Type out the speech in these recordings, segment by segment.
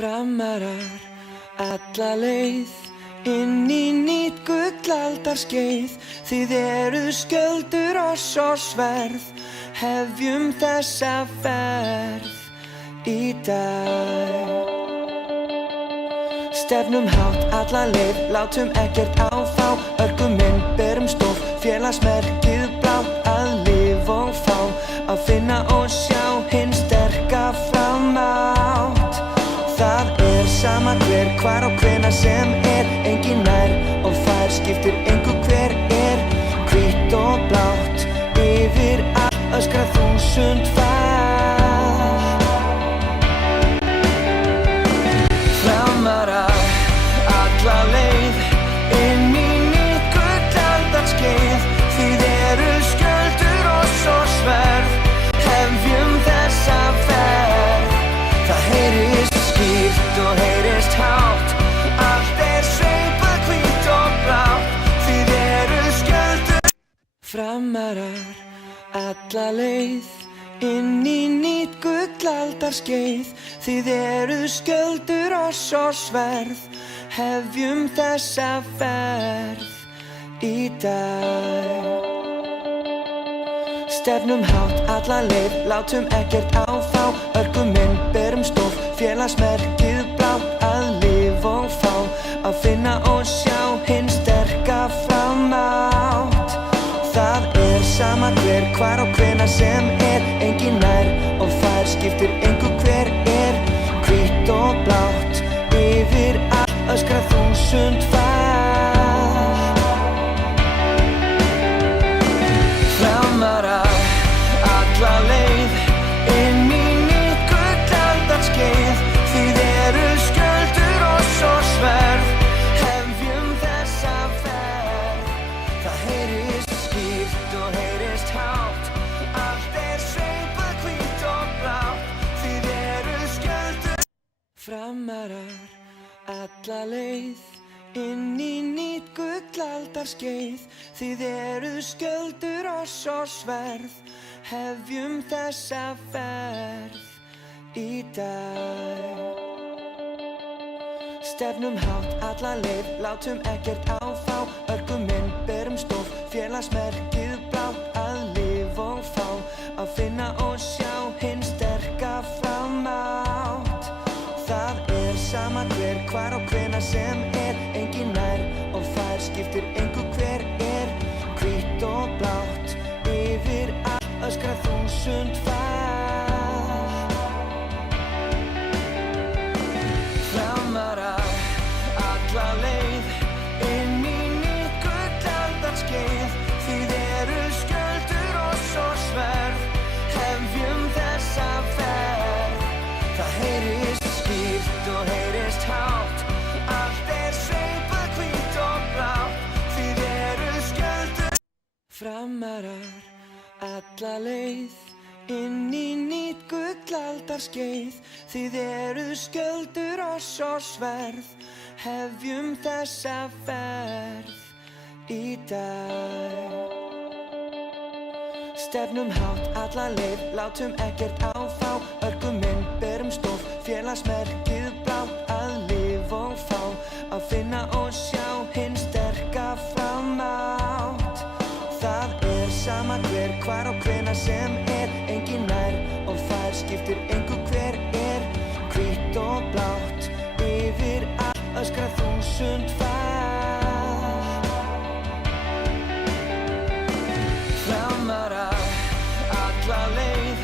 Framarar alla leið inn í nýtt gullaldarskeið. Þið eruð skjöldur oss og sverð, hefjum þessa ferð í dag. Stefnum hátt alla leið, látum ekkert á þá. Örgum inn, berum stof, félagsmerkið blátt. Að lifa og fá, að finna og sjá hinn sterka framátt. Það sama hver, hvar og hvenær sem engin nær og fær, skiptir engu hver hvítt og blátt. Yfir allt öskra 1000 far. Framarar alla leið inn í nýtt gullaldarskeið. Þið eruð skjöldur oss og sverð, hefjum þessa ferð. Það heyrist skýrt og heyrist hátt, allt sveipað hvítt og blátt. Þið eruð skjöldur. Framarar alla leið inn í nýtt gullaldarskeið. Þið eruð skjöldur oss og sverð, hefjum þessa ferð í dag. Stefnum hátt alla leið, látum ekkert á þá. Örgum inn, berum stof, félagsmerkið blátt. Að lifa og fá, að finna og sjá hinn sterka framátt. Það sama hver, hvar og hvenær sem engin nær og fær, skiptir engu hver hvítt og blátt. Yfir allt öskra 1000 far. Framarar alla leið inn í nýtt gullaldarskeið. Þið eruð skjöldur oss og sverð, hefjum þessa ferð. Það heyrist skýrt og heyrist hátt, allt sveipað hvítt og blátt. Þið eruð skjöldur. Framarar alla leið inn í nýtt gullaldarskeið. Þið eruð skjöldur oss og sverð, hefjum þessa ferð í dag. Stefnum hátt alla leið, látum ekkert á þá. Örgum inn, berum stof, félagsmerkið blátt. Að lifa og fá, að finna og sjá hinn sterka framátt. Það sama hver, hvar og hvenær sem engin nær og fær, skiptir engu hver hvítt og blátt. Yfir allt öskra 1000 far. Framarar alla leið inn í nýtt gullaldarskeið. Þið eruð skjöldur oss og sverð, hefjum þessa ferð. Það heyrist skýrt og heyrist hátt, allt sveipað hvítt og blátt. Þið eruð skjöldur. Framarar alla leið inn í nýtt gullaldarskeið. Þið eruð skjöldur oss og sverð, hefjum þessa ferð í dag. Stefnum hátt alla leið, látum ekkert á þá. Örgum inn, berum stof, félagsmerkið blátt. Að lifa og fá, að finna og sjá hinn sterka framátt. Það sama hver, hvar og hvenær sem engin nær og fær, skiptir engu hver hvítt og blátt. Yfir allt öskra 1000 far. Framarar alla leið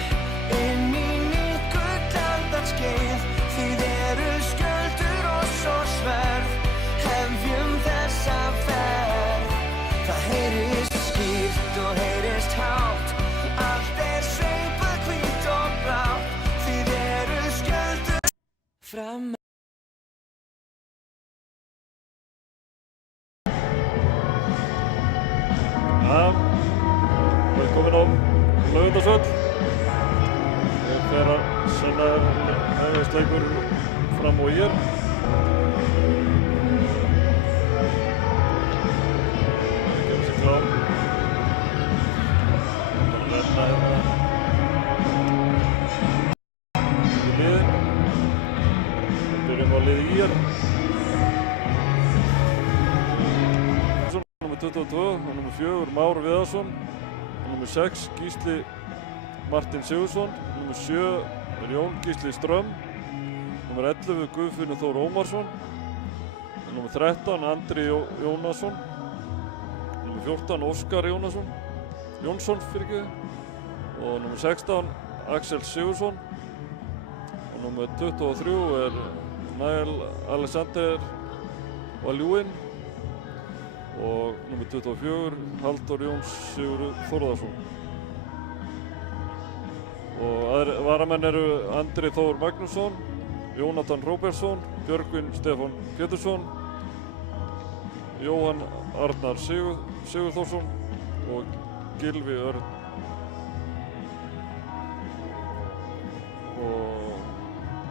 inn í nýtt gullaldarskeið. Þið eruð skjöldur oss og sverð, hefjum þessa ferð. Það heyrist skýrt og heyrist hátt, allt sveipað hvítt og blátt. Þið eruð skjöldur. Framarar. Velkomin á Laugardalsvöll. Ég fer að sinna hefðisleikur Fram og ÍR. Gera sig klár. Lenda í liðin. nummer 22 og nummer 4 Már Viðarsson og nummer 6 Gísli Martin Sigurðsson, nummer 7 er Jón Gísli Strömm, nummer 11 Guðfinnur Þór Ómarsson, nummer 13 Andri Jónasson, nummer 14 Óskar Jónsson og nummer 16 Axel Sigurðsson og nummer 23 er Nael Alexander Valjúin og nummer 24 Halldór Jóns Sigurður Þórðarsson. Og varamenn eru Andri Þór Magnússon, Jónatan Róbertsson, Björgvin Stefán Pétursson, Jóhann Arnar Sigurþórsson og Gylfi Örn og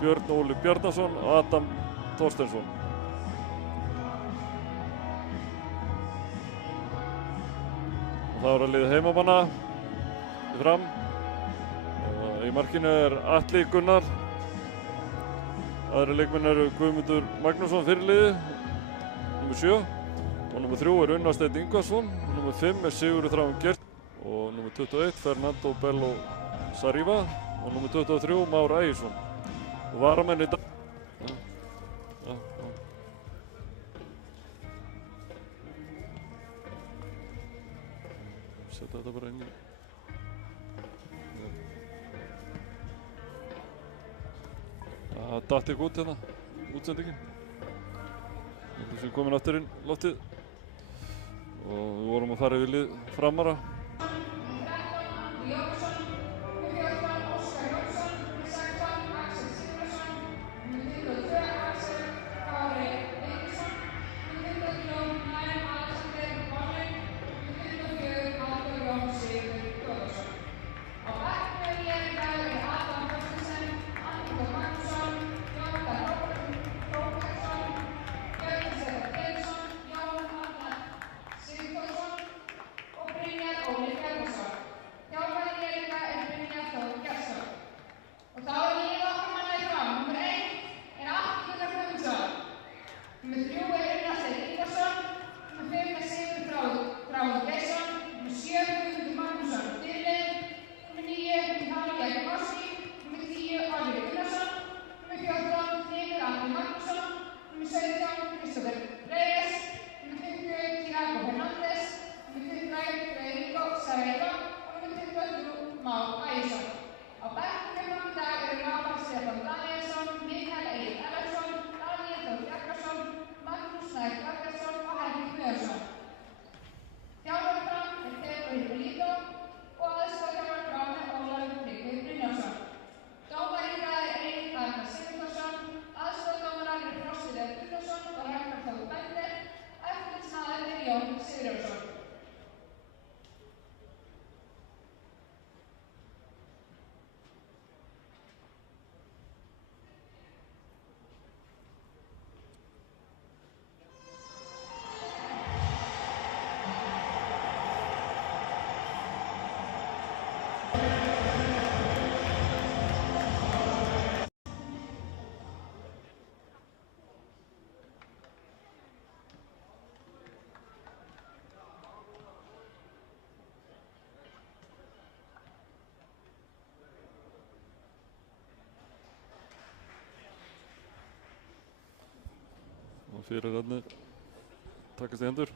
Björn Óli Bjarnason og Adam Þorsteinsson. Og það er að liða heimamanna í Fram. Í markinu er Atli Gunnar, aðri leikmenn eru Guðmundur Magnússon fyrirliði, nummer 7 og nummer 3 er Unnar Steinn Ingvarsson, nummer 5 er Sigurður Þráinn Gert og nummer 21 Fernando Bello Sariva og nummer 23 Már Ægisson. Og varamenn í dag. Setja þetta bara inn í. Það datt ekki út hérna, útsendingin. Við erum komin aftur inn loftið og við vorum að fara yfir lið Framara. Og fyrirliðarnir takast í hendur.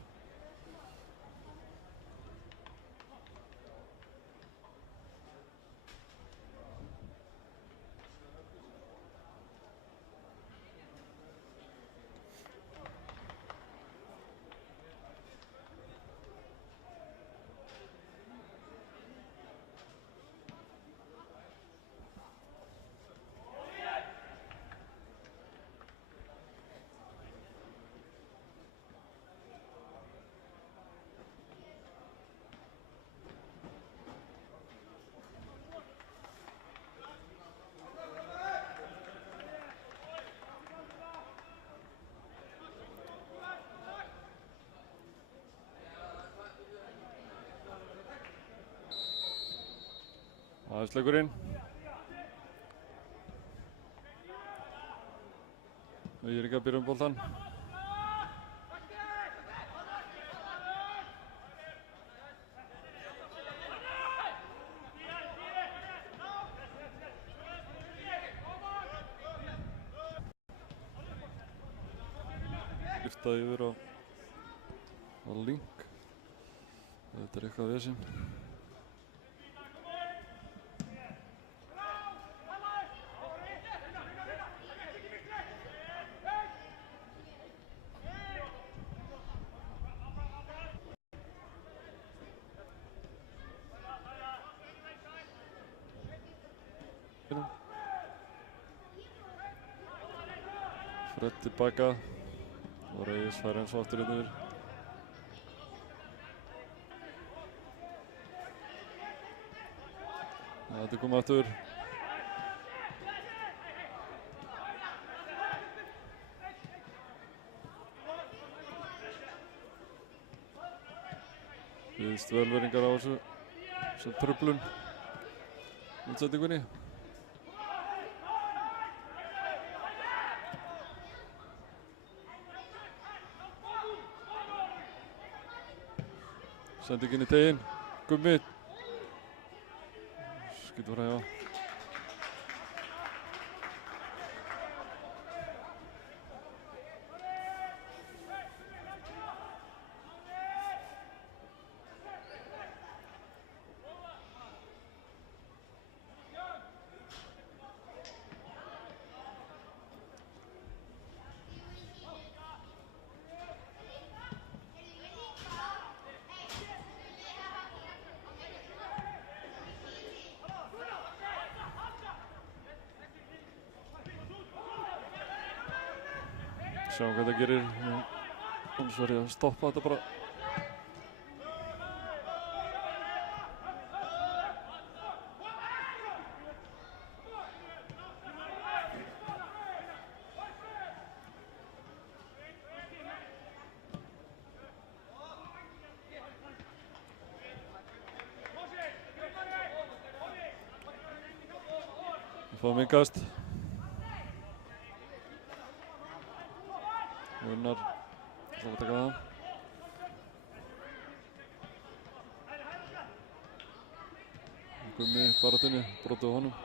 Aðeinsleikurinn. Við erum ekki að byrja boltan. skipta yfir á link. Þetta eitthvað vesinn. Fred tilbaka og Reyes fær eins og aftur yfir. Þetta er komið aftur. Viðst velveringar á þessu truflun útsendingunni. Sendingin í teginn, Gummi. Skýtur frá hjá. Sjáum hvað það gerir. Annars verður ég að stoppa þetta bara. Við fáum innkast. Gunnar ætlar að taka það. Gummi baráttunni, brotið á honum.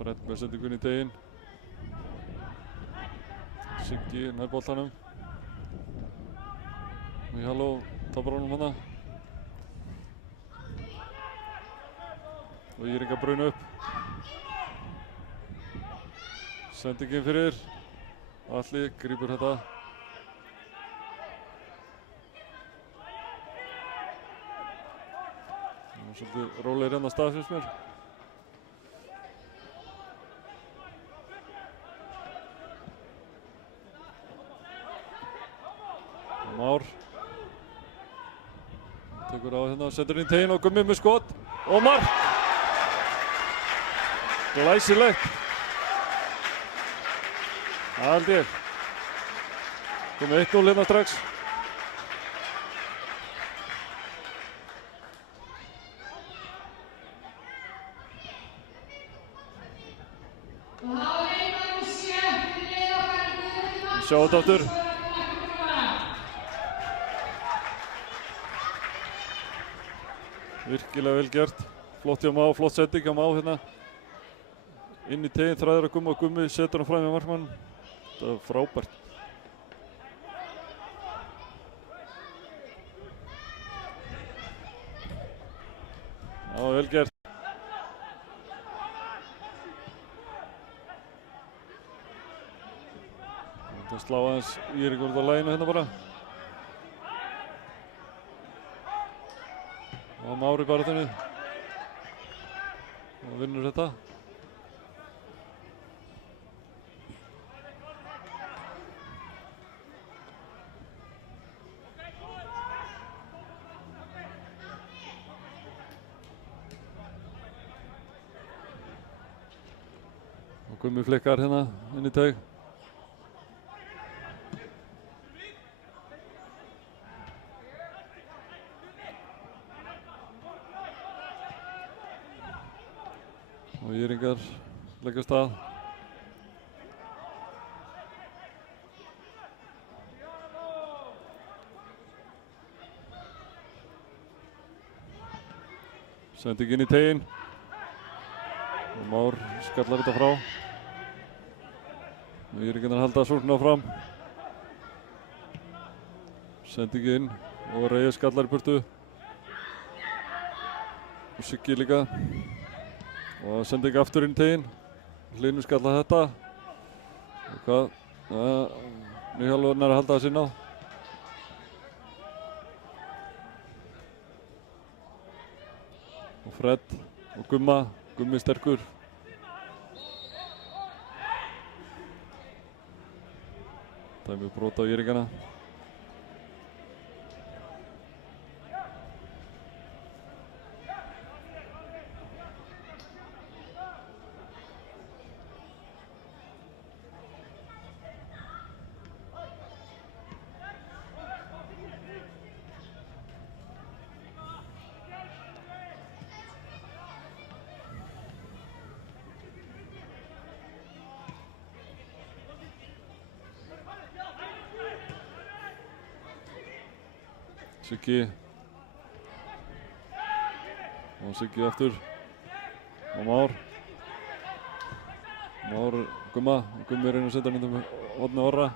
Fred með sendingunni í teginn. Siggi nær boltanum. Mihalo tapar honum hana. Og Írika Bruna upp. Sendingin fyrir. Alli grípur þetta. Svolítið rólegir hérna stað finnst mér. Már tekur á hérna, setur inn í teginn og Gummi með skot og mark! Glæsilegt! Það held ég. Komið 1-0 hérna strax. Sjá þetta aftur. Virkilega vel gert. Flott hjá Má, flott setting hjá Má hérna. Inn í teginn, þræðir að Gummi og Gummi setur hann fram með markmann. Það var frábært. Það var vel gert. Það slá aðeins Írika út á laginu hérna bara. Og Már í baráttunni. Og vinnur þetta. Og Gummi flikkar hérna inn í teig. og Ýringar leggja af stað. Sending inn í teginn og Már skallar þetta frá. Ýringarnar halda sóknina áfram. Sending inn og Reyes skallar í burtu. Og Siggi líka. Og sending aftur inn í teginn. Hlynur skallar þetta. Og hvað? Nýhjálfarnar að halda það sinna á. Og Fred og Gummi sterkur. Það er mjög brot á Ýringana. Siggi og Siggi aftur og Már Gumma og Gummi reynir að setja hann inn Odni Orra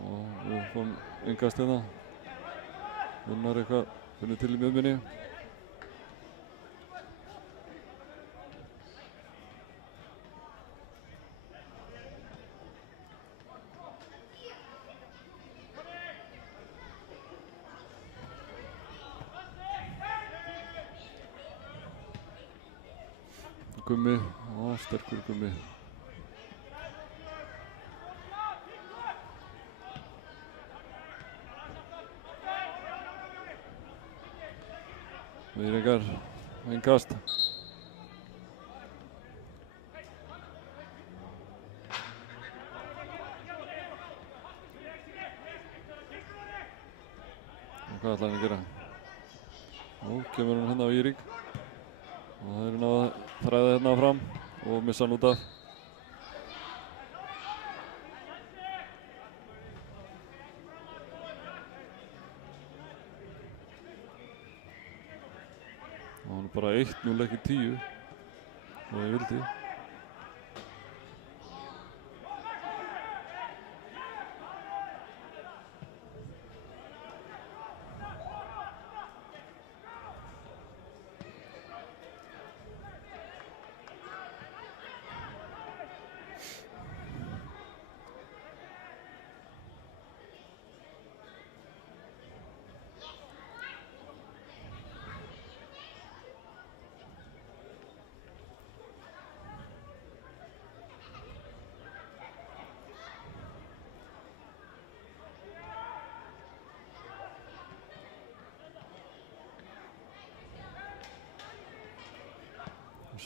og við fórum yngast hérna vinnar eitthvað finnir til í miðminni. Gummi, sterkur Gummi. Ýringar, innkast. Og hvað ætlar hann að gera? Nú kemur hann hérna á Ýring. Og það er náða að þræða hérna fram og missa hann út af. Og hann er bara 1-0 ekki 10 og ég vildi.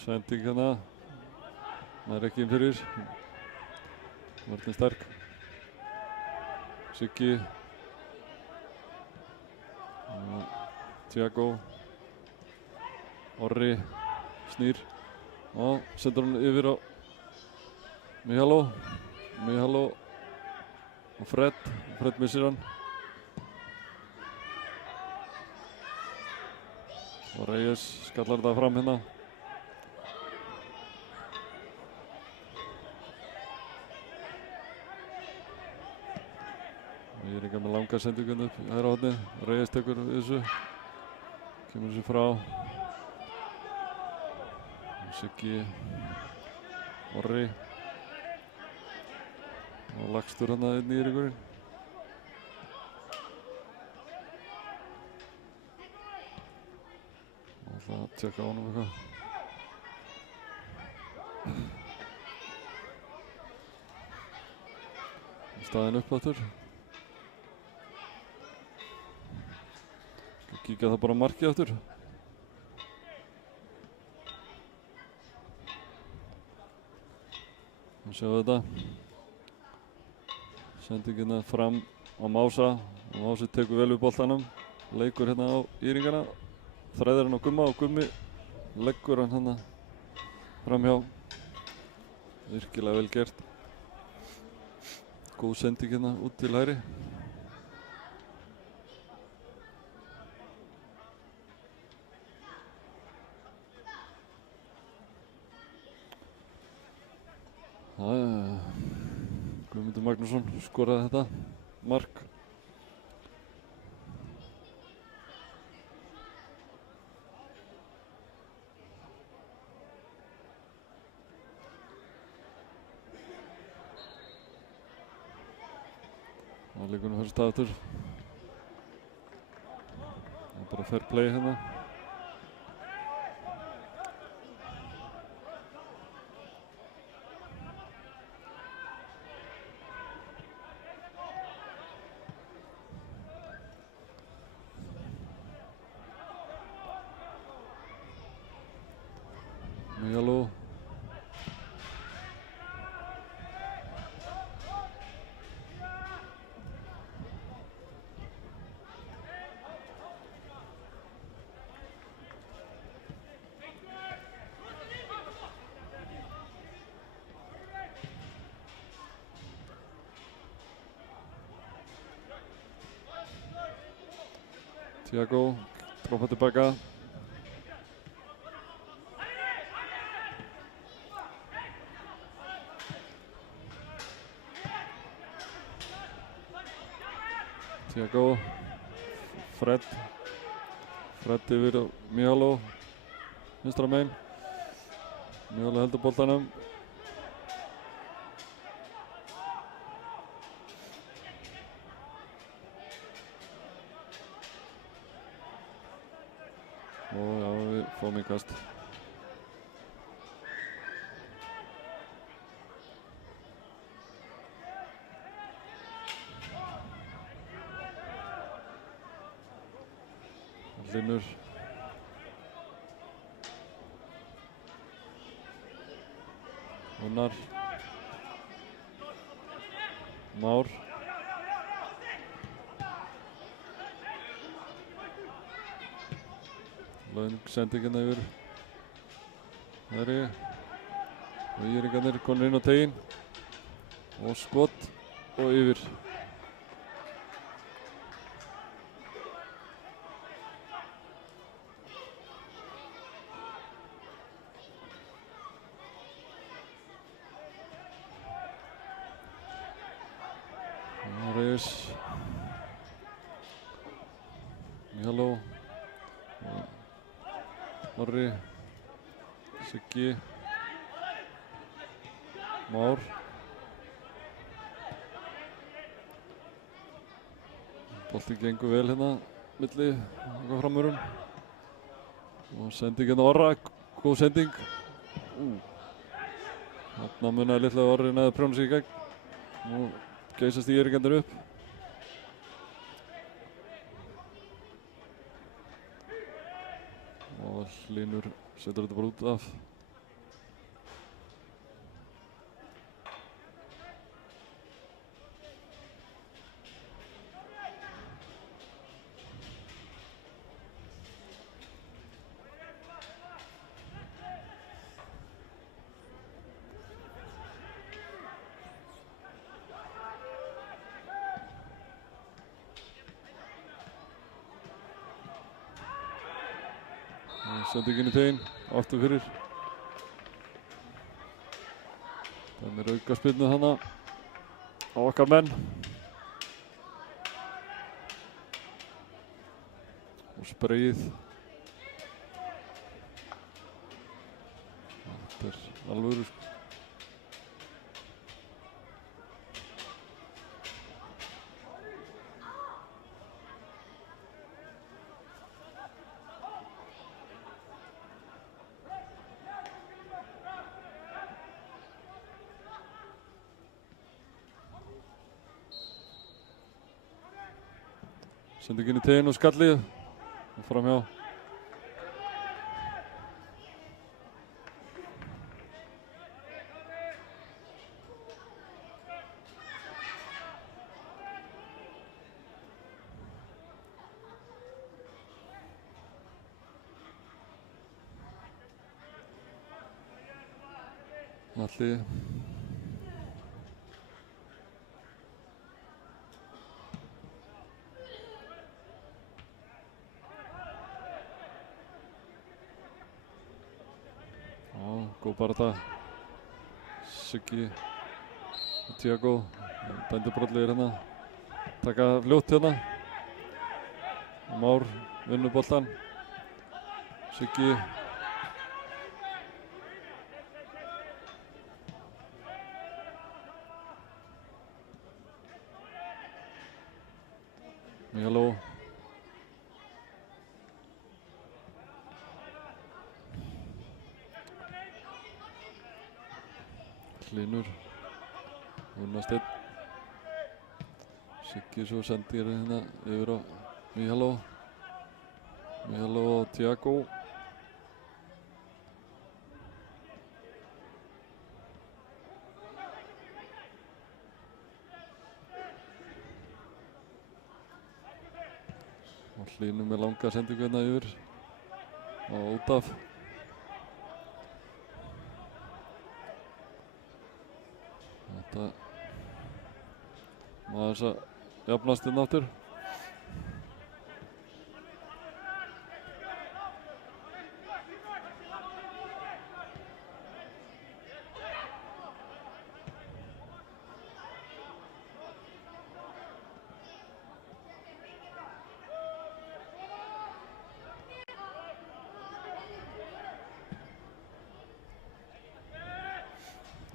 Sending hérna, það er ekki inn fyrir, Martin sterk, Siggi, Tiago, Orri, snýr og sendur hann yfir á Mihalo og Fred missir hann og Reyes skallar þetta fram hérna. Ýringar með langa sendingun upp í hægra hornið. Reyes tekur við þessu. Kemur þessu frá. Siggi. Orri. Og lagstur hérna inn í Ýringurinn. Og ætla að tjekka á honum eitthvað. Staðinn upp aftur. Kíkja það bara markið aftur. Og sjáum þetta. Sendingina fram á Mása. Og Mási tekur vel við boltanum. Leikur hérna á Ýringana. þræðir hann á Gumma og Gummi leggur hann hana framhjá. Virkilega vel gert. Góð sending hérna út til hægri. Guðmundur Magnússon skoraði þetta mark. Það leikur nú fyrst aftur. Það er bara fair play hérna. Míjaló. Tiago droppar tillbaka. Tiago, Fred yfir á Míjaló, vinstra megin. Míjaló heldur boltanum. Og já, við fáum í kast. Hlynur. Gunnar. Már. Löng sendingin yfir hægri. Og Íringarnir konur inn á tegin. Og skot og yfir. Reyes, Míjaló, Orri, Siggi, Már. Bolti gengur vel hérna milli okkar framurum. Og sendingin Orra, góð sending. Þarna munaði litla Orri næði að prjóna sig í gegn. Nú geysast Íringarnir upp. Og Hlynur setur þetta bara út af. Sendingin í tegin, aftur fyrir. Það er aukaspyrnu þarna á okkar menn. Og spreyið. Þetta er alvöru sko. Sendingin í tegin og skallið og framhjá. Alli. Já, góð barátta. Siggi og Tiago. Bændibrollir hérna. Taka fljótt hérna. Már vinnur boltan. Siggi. Mígaló. Hlynur. Unnasteinn. Siggi svo sendir hérna yfir á Mígaló. Mígaló og Tiago. Og Hlynur með langa sendingu hérna yfir á Ótaf. Þetta má þess að jafnast inn áttur.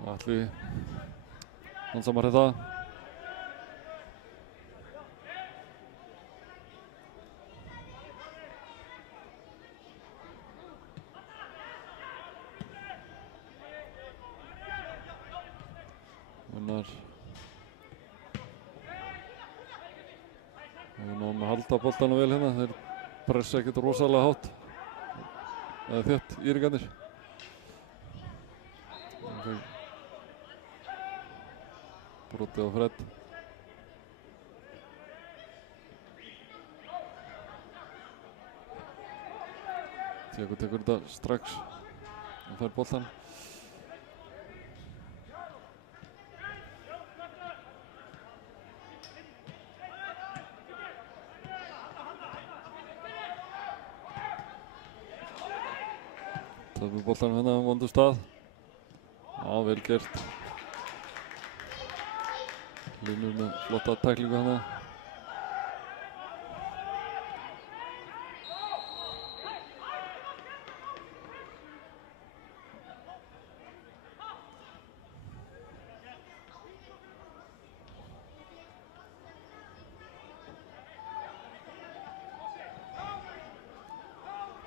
Alli hansamar þetta. Unnar. Við náum að halda boltanum vel hérna. Þeir pressa ekkert rosalega hátt. Eða þétt íringarnir. Brotið á Fred. Tiago tekur þetta strax og fær boltan. Tapir boltanum hérna á vondu stað. Já, vel gert. Hlynur með flotta tæklingu hana.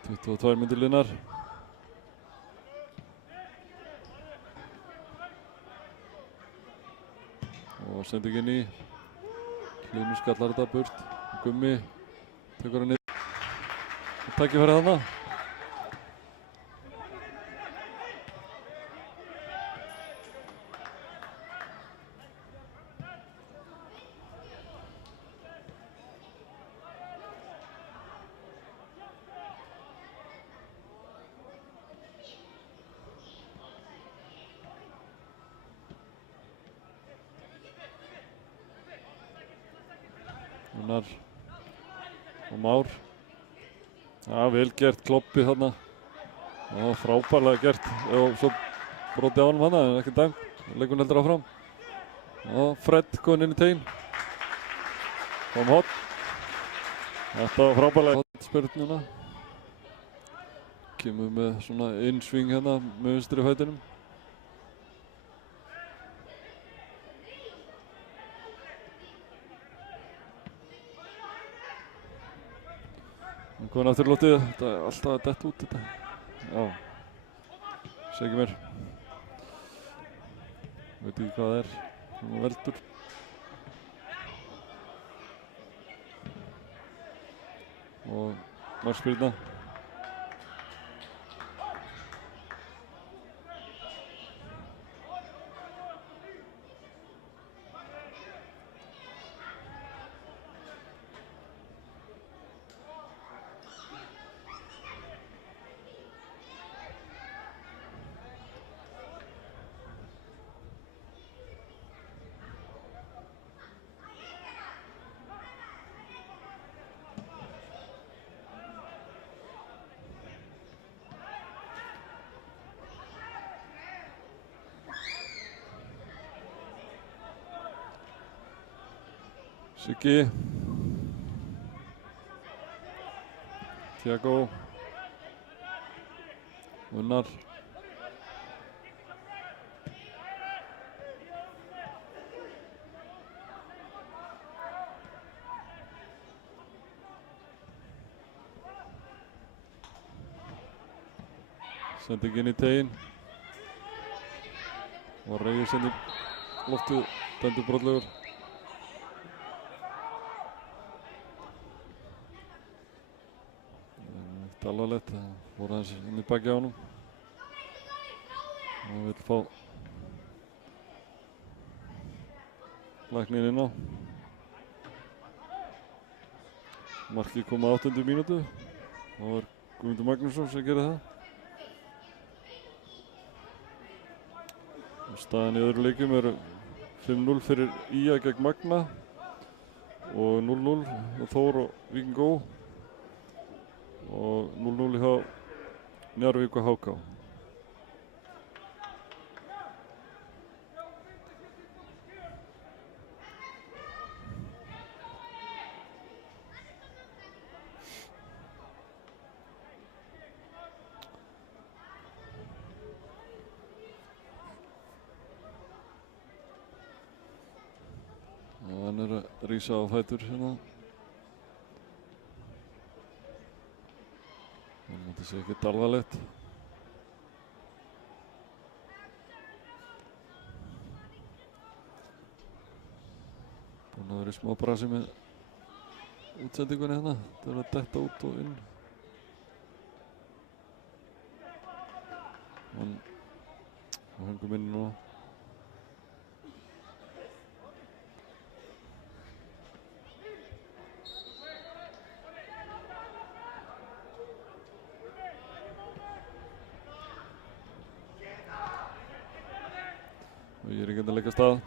Og 22 mínútur liðnar. Og sendingin í. Hlynur skallar þetta burt. Gummi tekur hann niður. Tækifæri þarna. Unnar og Már. Já, vel gert kloppi þarna. Já, frábærlega gert. Og svo brotið á honum hana, en ekki dæmt. Leikurinn heldur áfram. Já, Fred kom inn í teginn. Kom hot. Þetta var frábærlega hotspyrnuna. Kemur með svona innsving hérna með vinstri fætinum. Komin aftur í loftið, þetta er alltaf að detta út þetta. Já, segir mér. Veit ekki hvað það er, hún veldur. Og markspyrna. Siggi. Tiago. Unnar. Sending inn í teginn. Og Reyir sendi loftið, dæmdur brotlegur. Ekkert alvarlegt, það fór aðeins inn í baki á honum. Og vill fá lækninn inn á. Markið kom á 8. mínútu. Það var Guðmundur Magnússon sem gerði það. Staðan í öðru leikjum er 5-0 fyrir IA gegn Magna og 0-0 hjá Þór og Víking Ó og 0-0 hjá Njarðvík og HK. Hann er að rísa á fætur hérna. Þetta sé ekkert alvarlegt. Búinn að vera í smá brasi með útsendingunni hérna. Það er að detta út og inn. Hann hengum inn núna. Og ég er ekki að leika stað.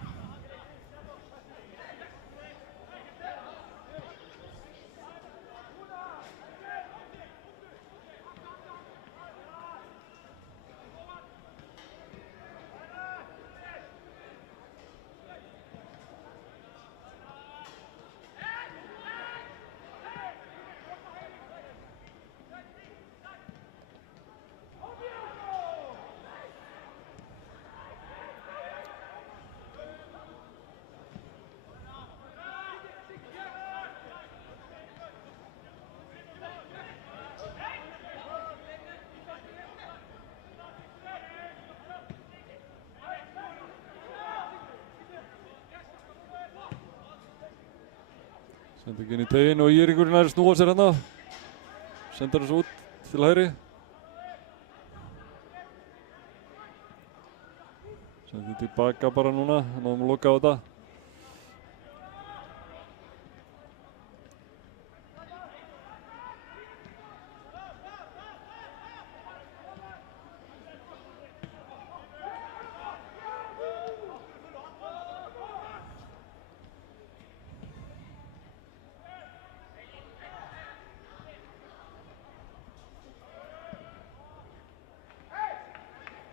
Senda ekki inn í teginn og Írigurinn er að snúa sér hérna. Sendar þessu út til hægri. Sendir tilbaka bara núna, náðum að loka á þetta.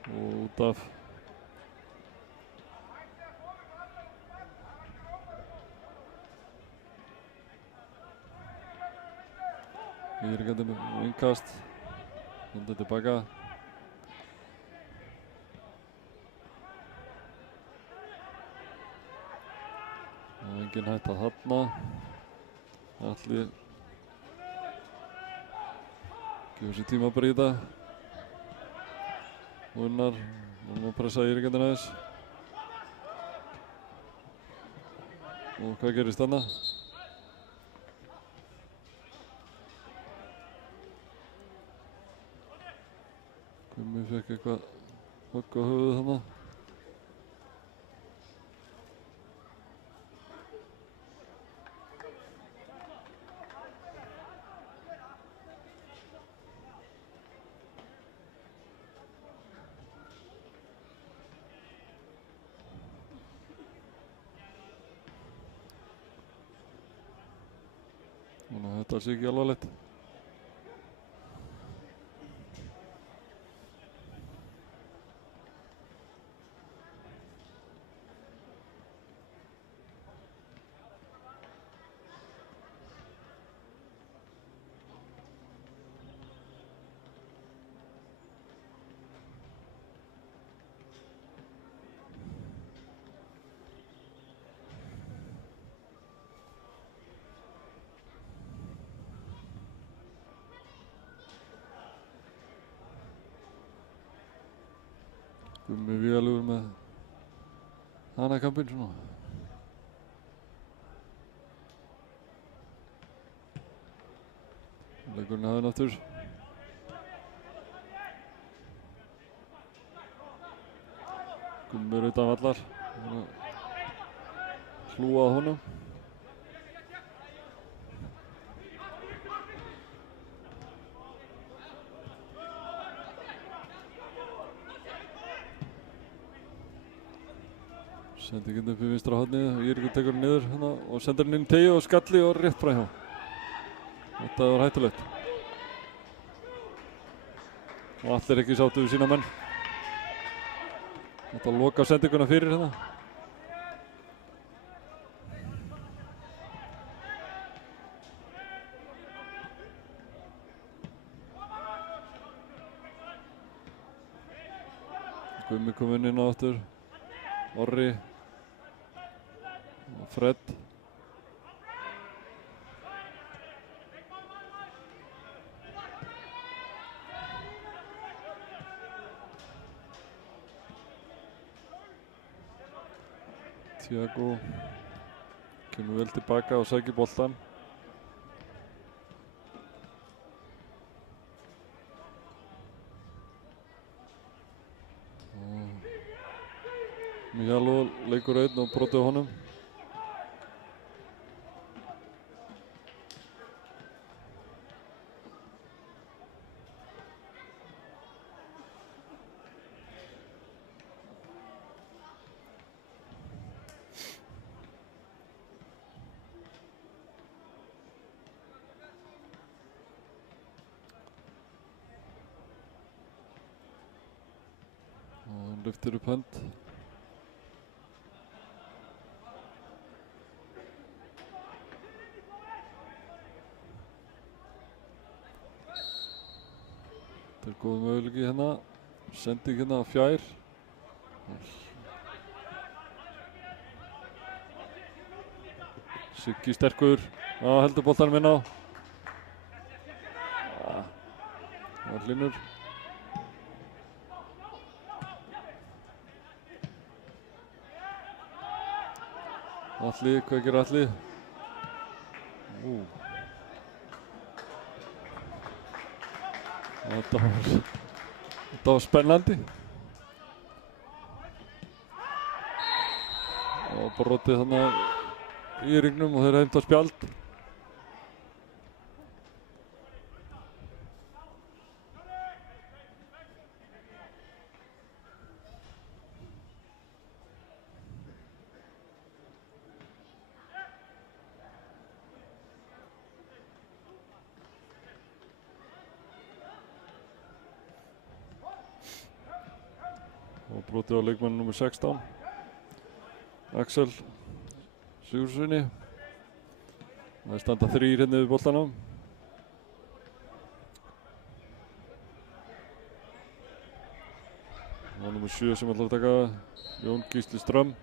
Og út af. Írigandi með innkast. Senda tilbaka. Það er engin hætta þarna. Allir gefur sér tíma að breyta. Unnar, núna pressa Írigandinn aðeins. Og hvað gerist þarna? Gummi fekk eitthvað högg á höfuðið þarna. Þetta sé ekki alvarlegt. Gummi Vígalugur með hanakampinn svona. Leikurinn hafinn aftur. Gummi utan vallar. Hlúa að honum. Sendinginn upp í vinstra hornið og Írgur tekur hann niður hérna og sendir hann inn í teygju og skalli og rétt framhjá. Þetta var hættulegt. Og allir ekki sáttu við sína menn. Þetta loka sendinguna fyrir hérna. Gummi kom inn á aftur. Orri og Fred. Thiago kemur vel tilbaka og sækir boltan. Mijalo leikur einn og brotið honum. Og hann lyftir upp hönd. Þetta er góð möguleiki hérna. Sending hérna fjær. Siggi sterkur. Heldur boltanum inn á. Það var Hlynur. Atli, hvað gerir Atli? Þetta var spennandi. Og brotið þarna í ringnum og þeir heimta spjald. Og brotið á leikmann nummer 16. Axel Sigurðssoni. Það standa 3 hérna við boltanum. Og nummer 7 sem ætlar að taka Jón Gísli Strömm.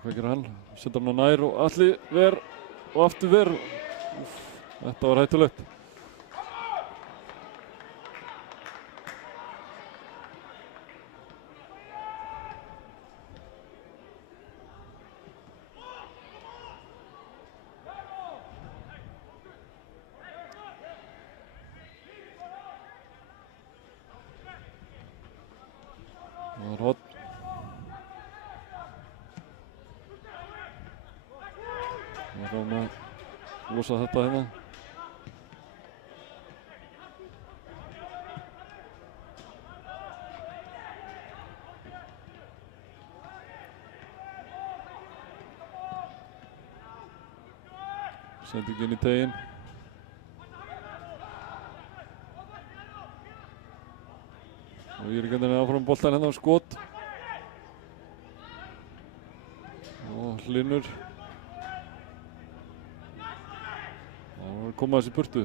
Hvað gerir hann? Sendur hann nær og Atli ver og aftur ver. Þetta var hættulegt. Það var hot. Það er að losa þetta hérna. Sending inn í teiginn. Og Írgarnir er áfram boltan hérna á skot. Og Hlynur. Og koma þessi burtu.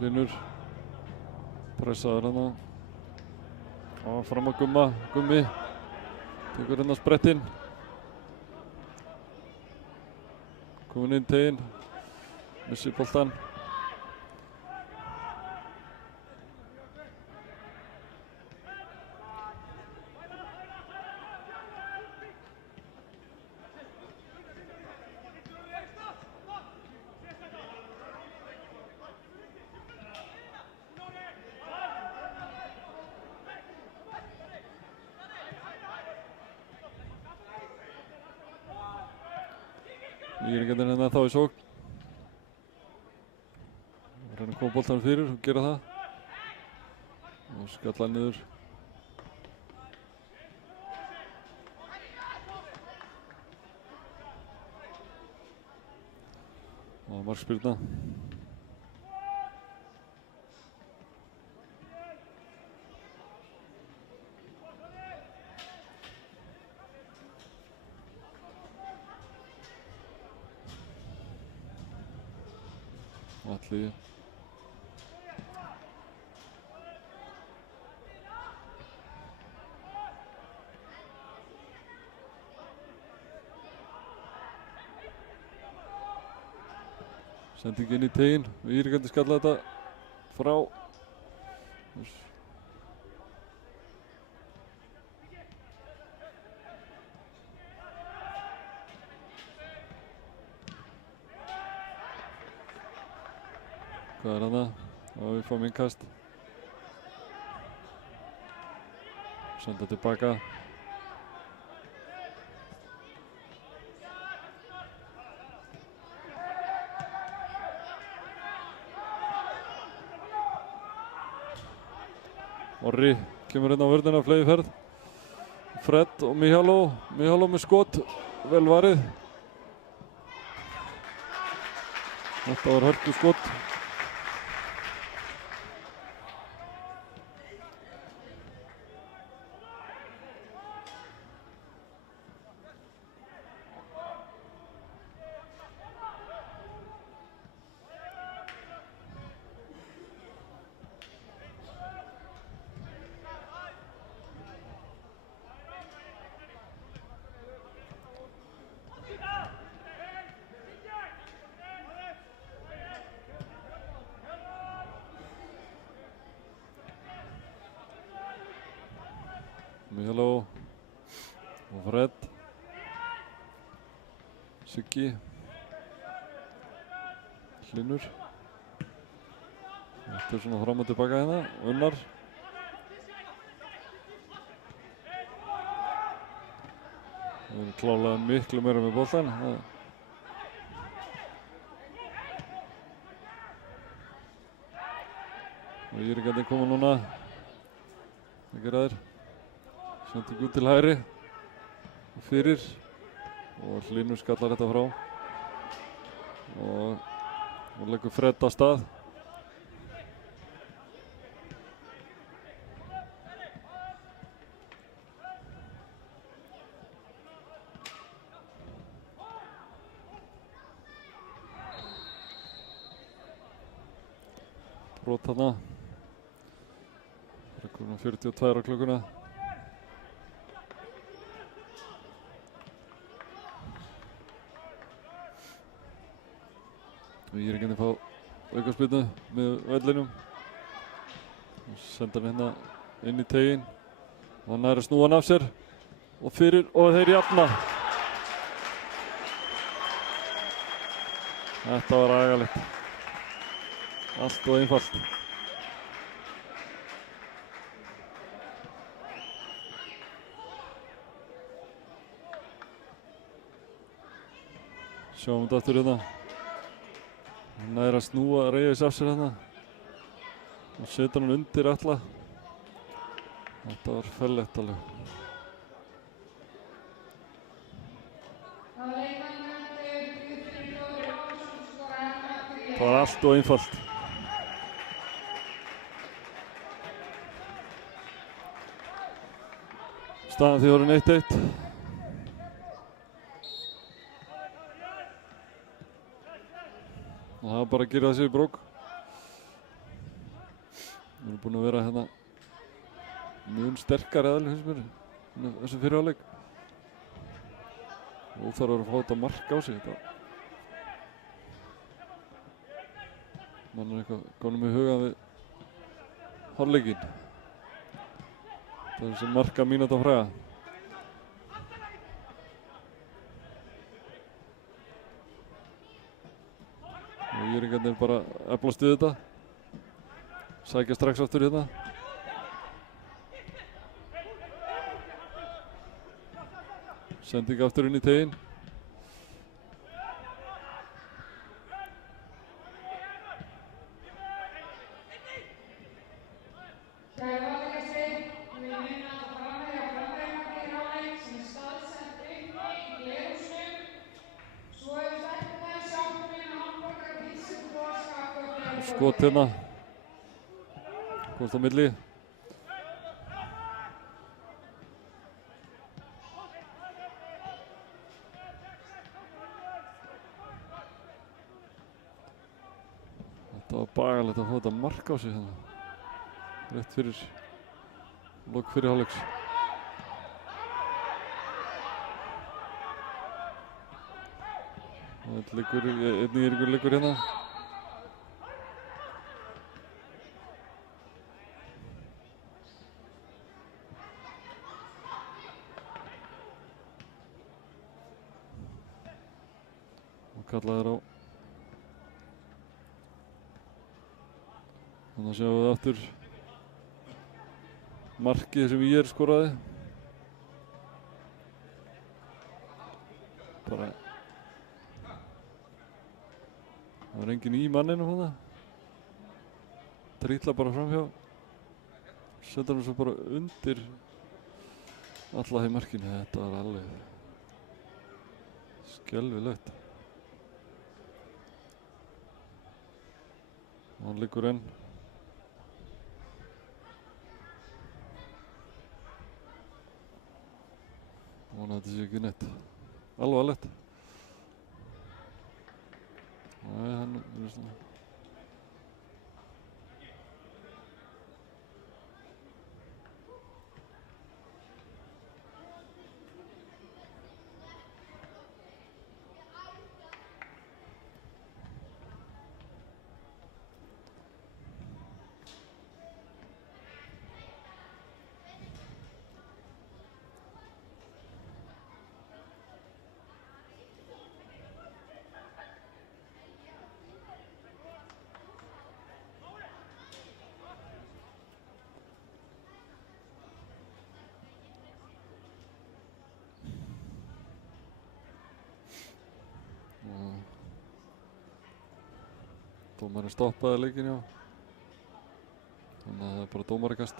Hlynur. Pressaður hana. Og fram að Gummi tekur hérna sprettinn, komin inn teginn, missir boltan. Víkingarnir hérna þá í sókn. Reyna að koma boltanum fyrir og gera það. Og skalla niður. Og markspyrna. Atli. Sending inn í teginn, Víkingarnir skalla þetta frá. Hvað er hana? Og við fáum innkast. Senda tilbaka. Orri kemur hérna á vörðina, flegi ferð. Fred og Mihalo með skot, vel varið. Þetta var hörku skot. Mihalo og Fred, Siggi, Hlynur. Þetta er svona fram og tilbaka hérna, Unnar. Við erum klálega miklu meira með boltan. Og Víkingarnir koma núna, það gera þeir. Sending út til hægri og fyrir og Hlynur skallar þetta frá og leggur Fred af stað. Brot þarna. Það er komin 42 á klukkuna. Víkingarnir fá aukaspyrnu með vellinum. Senda hann hérna inn í teginn. Og hann nær að snúa hann af sér. Og fyrir og þeir jafna. Þetta var agalegt. Allt og einfalt. Sjáum þetta aftur hérna. Hann nær að snúa Reyes af sér hérna og setur hann undir Atla. Þetta var fellegt alveg. Það var allt og einfalt. Staðan því orðin 1-1. Og það var bara að gera þessi í brók. Við erum búin að vera hérna mun sterkari aðli finnst mér þessu fyrri hálfleik. Óþarfur að fá þetta mark á sig. Mann eitthvað komið með huga við hálfleikinn. Það er þessi marka mínúta fræga. Og Írringarnir bara eflast við þetta. Sækja strax aftur hérna. Sending aftur inn í teginn. Skot hérna. Komst á milli. Þetta var bagalegt að fá þetta mark á sig hérna. Rétt fyrir lok fyrir hálfleiks. Einn Írringur liggur hérna. Kallaður á. Þannig að sjáum við aftur markið sem ÍR skoraði. Bara það var enginn í manninum hana. Drýtla bara framhjá. Setur hann svo bara undir alla í markinu. Þetta var alveg skelfilegt. Hann liggur enn. Vona að þetta sé ekki neitt alvarlegt. Nei, hann er svona. Dómarinn stoppaði leikinn, já. Þannig að það er bara dómarakast.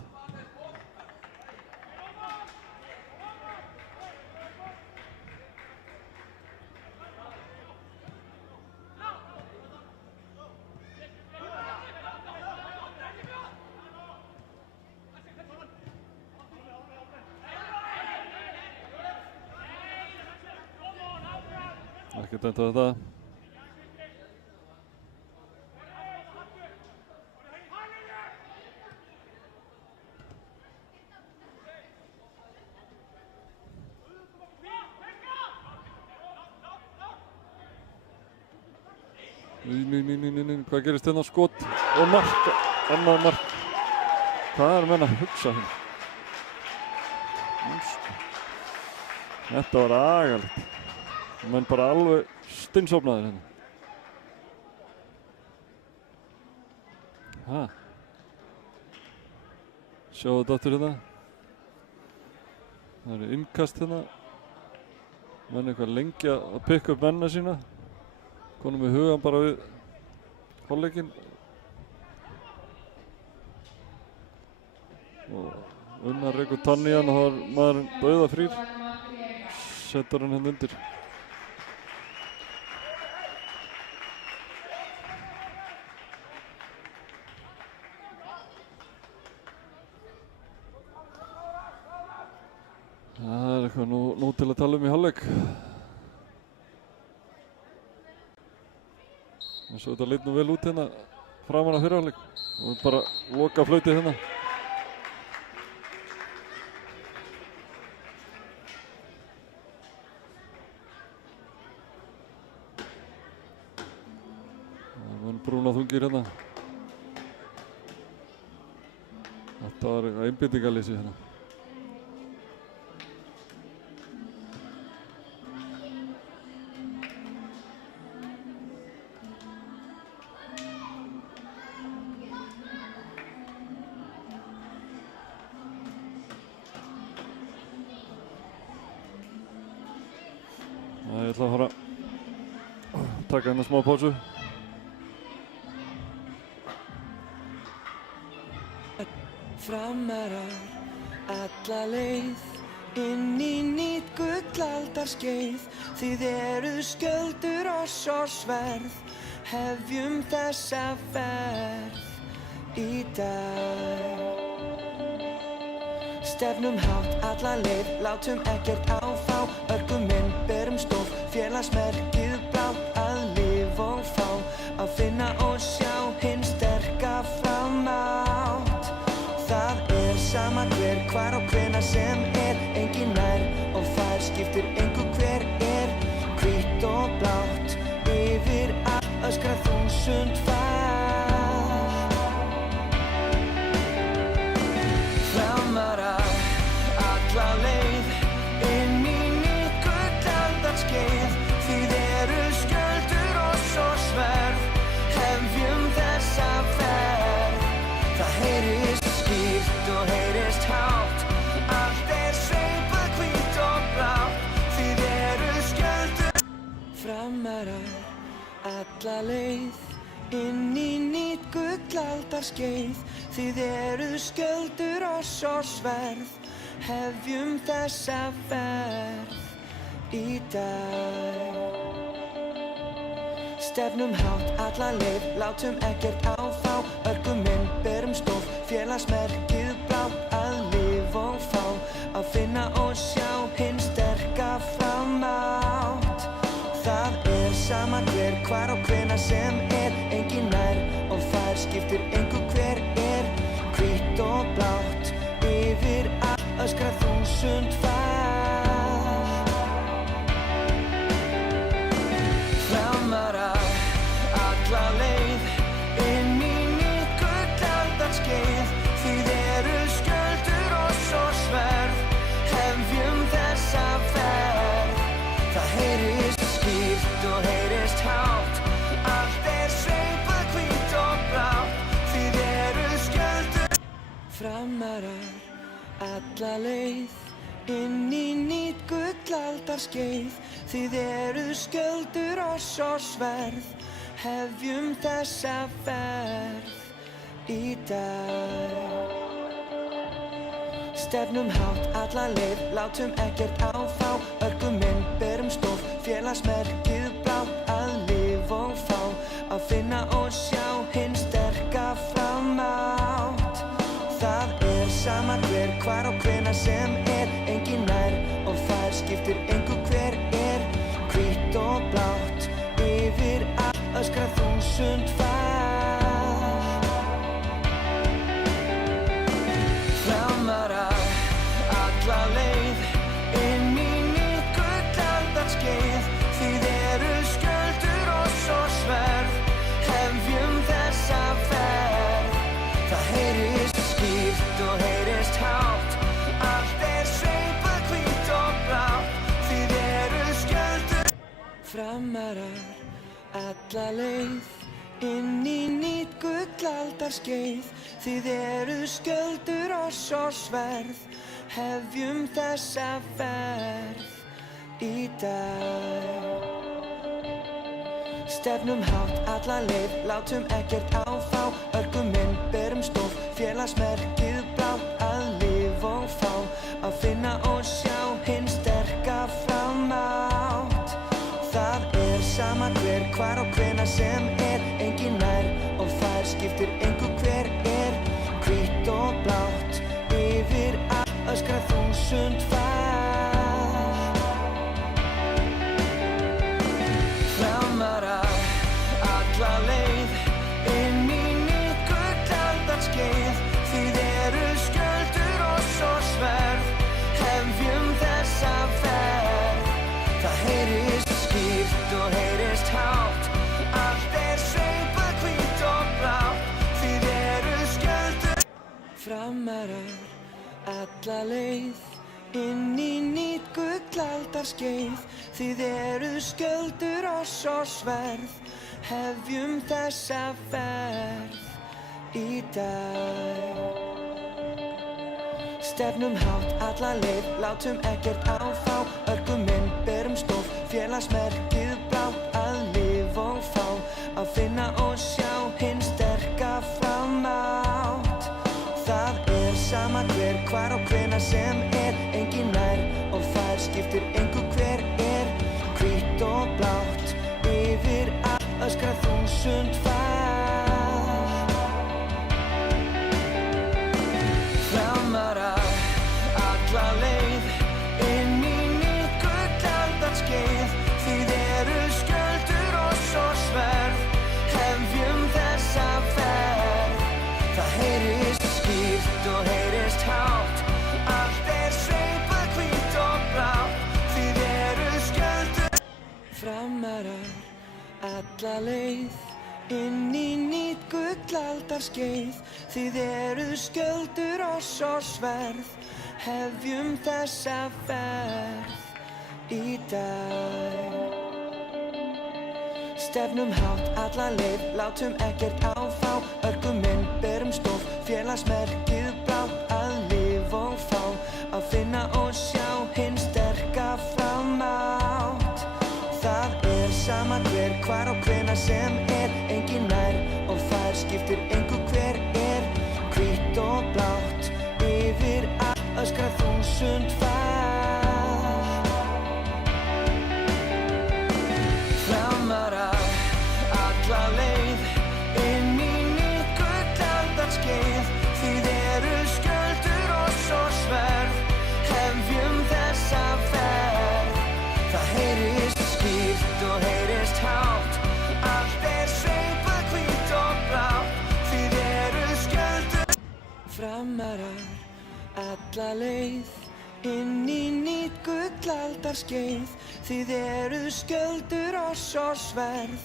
Ekki dæmt á þetta. Hvað gerist hérna? Skot og mark, annað mark. Hvað er menn að hugsa hérna? Þetta var agalegt. Menn bara alveg steinsofnaðir hérna. Sjáu þetta aftur hérna. Það eru innkast hérna. Menn eitthvað lengi að pikka upp mennina sína. Konum við hugan bara við hálfleikinn. Og Unnar rekur tann í hann og þá er maðurinn dauðafrýr. Setur hann hérna undir. Það er eitthvað nú til að tala í hálfleik. Svo þetta leit nú vel út hérna framan af fyrri hálfleik og bara loka flautið hérna. brúna þungir hérna. Þetta var einbeitingarleysi hérna. Ég ætla að fara að taka hérna smá pásu. Framarar alla leið inn í nýtt gullaldarskeið. Þið eruð skjöldur oss og sverð, hefjum þessa ferð í dag. Stefnum hátt alla leið, látum ekkert áfá. Örkum inn, berum stof, félagsmerkið blátt. Að lifa og fá, að finna og sjá hinn sterka framátt. Það sama hver, hvar og hvenær sem enginn nær og fær, skiptir engu hver hvítt og blátt. Yfir allt öskra 1000 far. Framarar alla leið inn í nýtt gullaldarskeið. Þið eruð skjöldur oss og sverð, hefjum þessa ferð. Það heyrist skýrt og heyrist hátt, allt sveipað hvítt og blátt. Þið eruð skjöldur. Framarar alla leið inn í nýtt gullaldarskeið. Þið eruð skjöldur oss og sverð, hefjum þessa ferð í dag. Stefnum hátt alla leið, látum ekkert áfá. Örkum inn, berum stof, félagsmerkið blátt. Að lifa og fá, að finna og sjá hinn sterka framátt. Það sama hver, hvar og hvenær sem enginn nær og fær, skiptir engu hver hvítt og blátt. Yfir allt öskra 1000 far. Framarar alla leið inn í nýtt gullaldarskeið. Þið eruð skjöldur oss og sverð, hefjum þessa ferð. Það heyrist skýrt og heyrist hátt, allt sveipað hvítt og blátt. Þið eruð skjöldur. Framarar alla leið inn í nýtt gullaldarskeið. Þið eruð skjöldur oss og sverð, hefjum þessa ferð í dag. Stefnum hátt alla leið, látum ekkert áfá. Örkum inn, berum stof, félagsmerkið blátt. Að lifa og fá, að finna og sjá hinn sterka framátt. Það sama hver, hvar og hvenær sem enginn nær og fær, skiptir engu hver hvítt og blátt. Yfir allt öskra 1000 far. Framarar alla leið inn í nýtt gullaldarskeið. Þið eruð skjöldur oss og sverð, hefjum þessa ferð. Það heyrist skýrt og heyrist hátt, allt sveipað hvítt og blátt. Þið eruð skjöldur. Framarar alla leið inn í nýtt gullaldarskeið. Þið eruð skjöldur oss og sverð, hefjum þessa ferð í dag. Stefnum hátt alla leið, látum ekkert áfá. Örkum inn, berum stof, félagsmerkið blátt. Að lifa og fá, að finna og sjá hinn sterka framátt. Það sama hver, hvar og hvenær sem enginn nær og fær, skiptir engu hver hvítt og blátt. Yfir allt öskra 1000 far. Framarar alla leið inn í nýtt gullaldarskeið. Þið eruð skjöldur oss og sverð, hefjum þessa ferð. Það heyrist skýrt og heyrist hátt, allt sveipað hvítt. Framarar alla leið inn í nýtt gullaldarskeið. Þið eruð skjöldur, oss og sverð, hefjum þessa ferð í dag. Stefnum hátt alla leið, látum ekkert á þá. Örkum inn, berum stof, félagsmerkið blátt. Að lifa og fá, að finna og sjá hinn sterka framátt. Það sama hver, hvar og hvenær sem engin nær og fær, skiptir engu hver hvítt og blátt. Yfir allt öskra 1000 far. Framarar alla leið inn í nýtt gullaldarskeið. Þið eruð skjöldur, oss og sverð, hefjum þessa ferð. Það heyrist skýrt og heyrist hátt, allt sveipað hvítt og blátt. Þið eruð skjöldur. Framarar alla leið inn í nýtt gullaldarskeið. Þið eruð skjöldur, oss og sverð, hefjum þessa ferð í dag. Stefnum hátt alla leið, látum ekkert á þá. Örkum inn, berum stof, félagsmerkið blátt. Að lifa og fá, að finna og sjá hinn sterka framátt. Það sama hver, hvar og hvenær sem engin nær og fær, skiptir engu hver hvítt og blátt. Yfir allt öskra 1000 far. Framarar alla leið inn í nýtt gullaldarskeið. Þið eruð skjöldur, oss og sverð, hefjum þessa ferð. Það heyrist skýrt og heyrist hátt, allt sveipað hvítt og blátt. Þið eruð skjöldur. Framarar alla leið inn í nýtt gullaldarskeið. Þið eruð skjöldur, oss og sverð,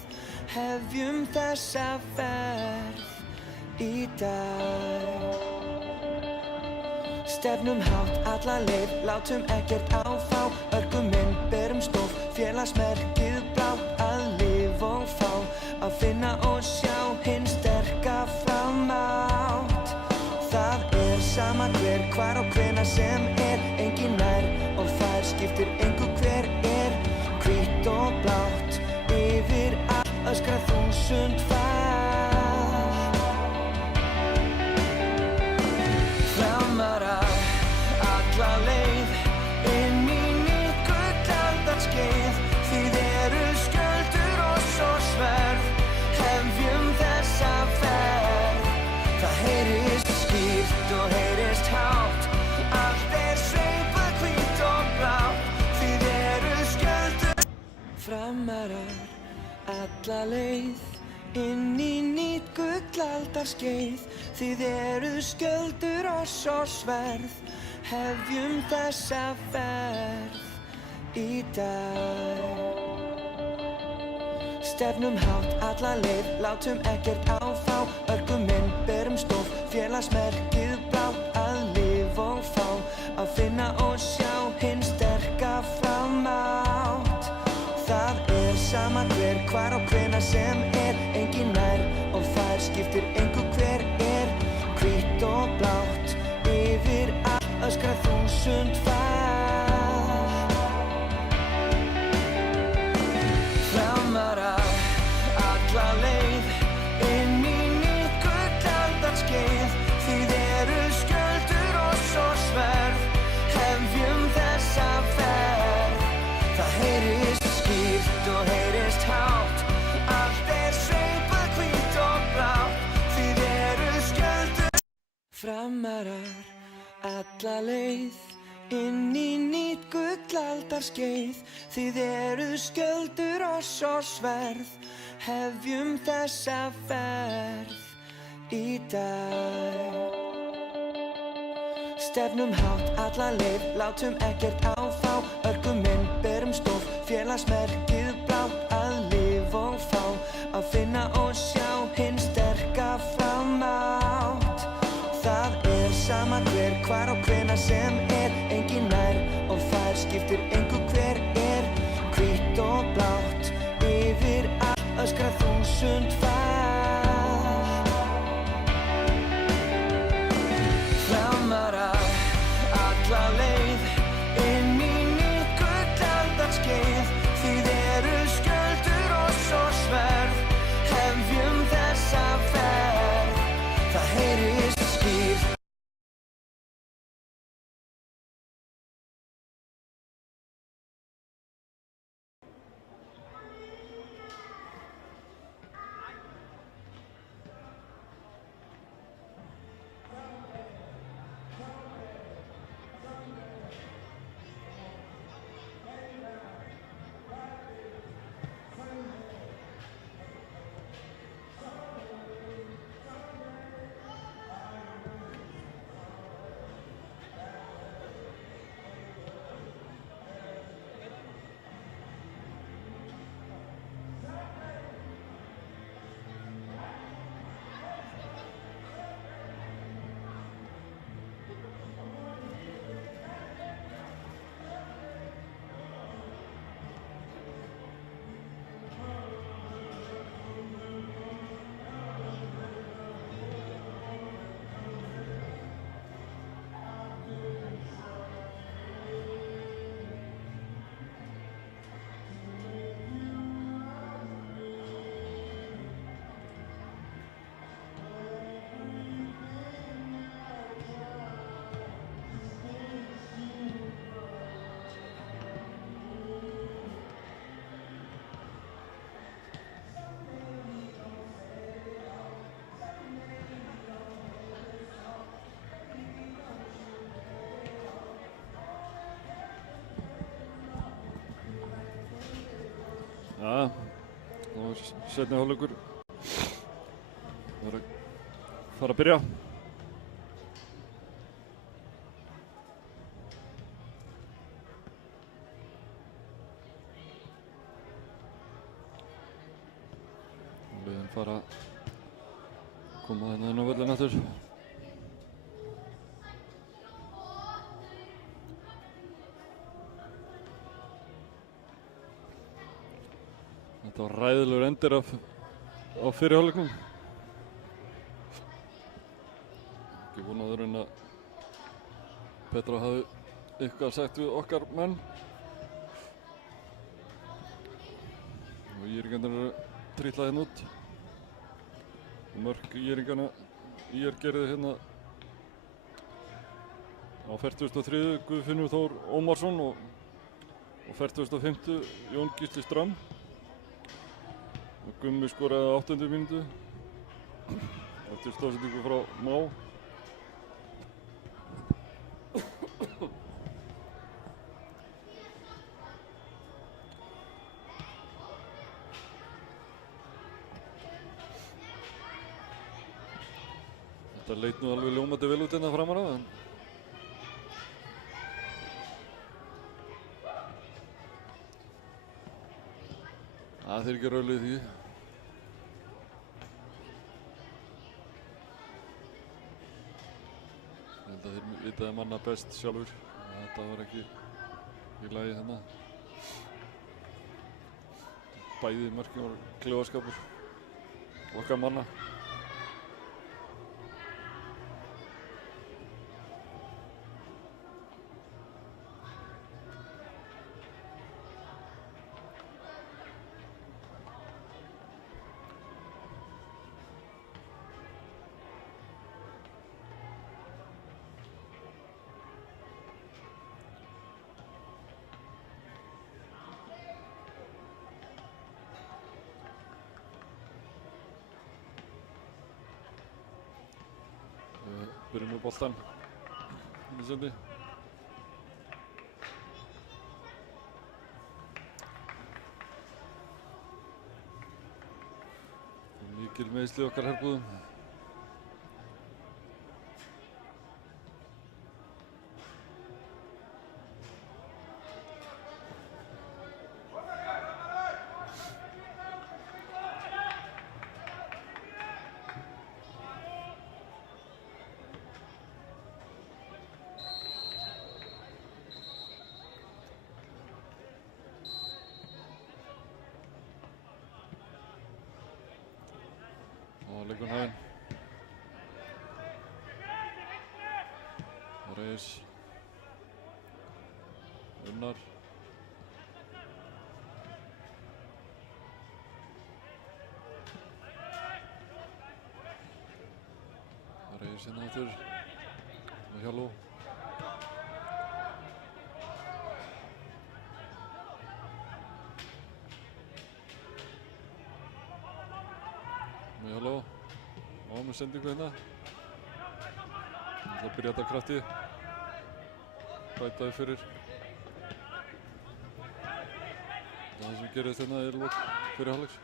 hefjum þessa ferð í dag. Stefnum hátt alla leið, látum ekkert á þá. Örkum inn, berum stof, félagsmerkið blátt. Að lifa og fá, að finna og sjá hinn sterka framátt. Það sama hver, hvar og hvenær sem engin nær og fær, skiptir engu hver hvítt og blátt. Yfir allt öskra 1000 far. Framarar alla leið inn í nýtt gullaldarskeið. Þið eruð skjöldur, oss og sverð, hefjum þessa ferð. Það heyrist skýrt og heyrist hátt, allt sveipað hvítt og blátt. Þið eruð skjöldur. Framarar alla leið inn í nýtt gullaldarskeið. Þið eruð skjöldur, oss og sverð, hefjum þessa ferð í dag. Stefnum hátt alla leið, látum ekkert á þá. Örkum inn, berum stof, félagsmerkið blátt. Að lifa og fá, að finna og sjá hinn sterka framátt. Það sama hver, hvar og hvenær sem engin nær og fær, skiptir engu hver hvítt og blátt. Yfir allt öskra 1000 far. Framarar alla leið inn í nýtt gullaldarskeið. Þið eruð skjöldur, oss og sverð, hefjum þessa ferð. Það heyrist skýrt og heyrist hátt, allt sveipað hvítt og blátt. Þið eruð skjöldur. Framarar alla leið inn í nýtt gullaldarskeið. Þið eruð skjöldur, oss og sverð, hefjum þessa ferð í dag. Stefnum hátt alla leið, látum ekkert á þá. Örkum inn, berum stof, félagsmerkið blátt. Að lifa og fá, að finna og sjá hinn sterka framátt. Það skiptir engu hver hvítt og blátt, yfir allt öskra 1000 fall. Framarar alla leið inn í nýtt gullaldarskeið, þið eru skjöldur og svo sverð, hefjum þessa ferð, það heyrist skýrt. Já, þá er seinni hálfleikur. Það er að fara að byrja. Liðin fara að koma þarna inn á völlinn aftur. Þetta var ræðilegur endir á fyrri hálfleiknum. Ekki vonaður en að Petra hafi eitthvað sagt við okkar menn. Og Írringarnir eru trýtlað hérna út. Mörk Írringarna gerði hérna á 43. Guðfinnur Þór Ómarsson og 45. Jón Gísli Strömm. Gummi skoraði á 8. mínútu eftir stóðsendingu frá Má. Þetta leit nú alveg ljómandi vel út hérna framar af. Það er ekki raulið því. Ég held að þeir vitaði manna best sjálfur. Þetta var ekki í lagi þarna. Bæði mörkin var klaufaskapur okkar manna. Byrjum með boltan í sendi. Mikil meiðsli okkar herbúðum. Og leikurinn hafinn. Reyes. Unnar. Reyes hérna eftir. Og Hjalló. Hjalló. Og með sendingu hérna. Það byrja þetta krafti. Bætaði fyrir. Það sem gerist hérna í lok fyrir hálfleiks.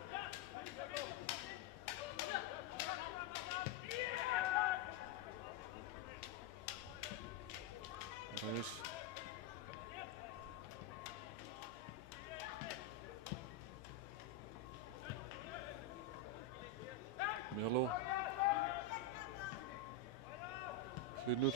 Reyes. Hjalló. Hlynur.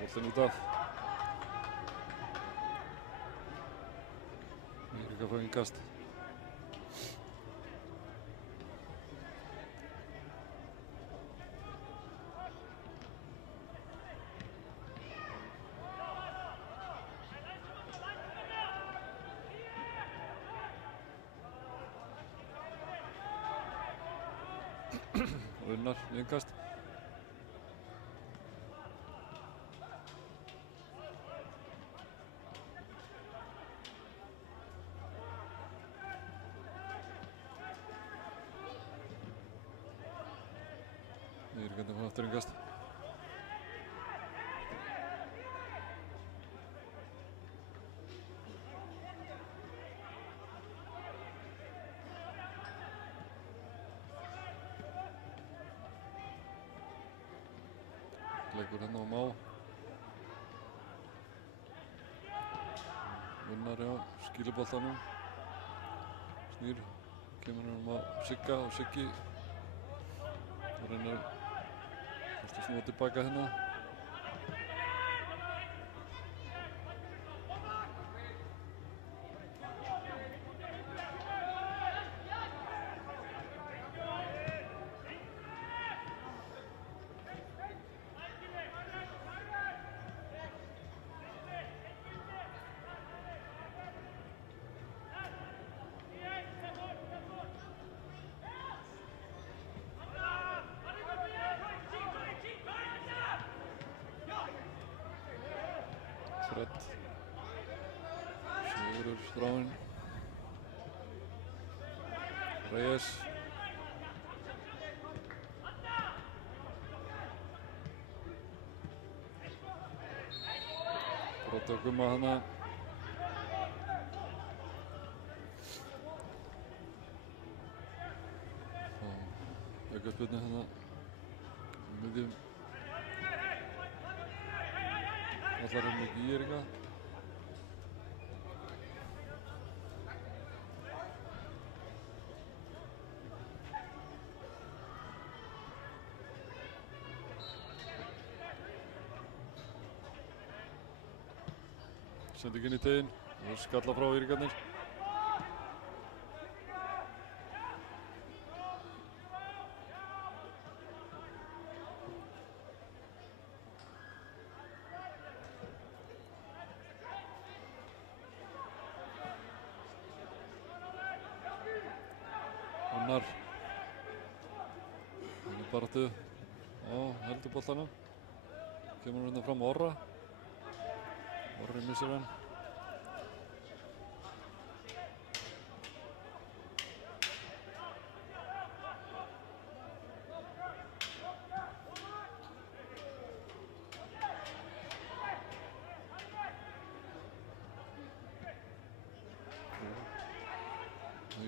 Boltinn út af. Eirík að fá innkast. Unnar í innkast. Eirík að fá aftur innkast. Leikur hérna á Má. Unnar á skýluboltanum. Snýr. Kemur hann á Sigga og Siggi. Og reynir að snúa tilbaka hérna. Fred. Sigurður þráinn. Reyes. Brot á Gumma hana. Aukaspyrnu hana. Miðjum. Allar hann ekki í Eiríka. Sendingin í teginn. Og skalla frá Eiríkarnir. Unnar. Hann baráttu á heldur boltanum. Kemur hérna fram Orra. Orri missir hann.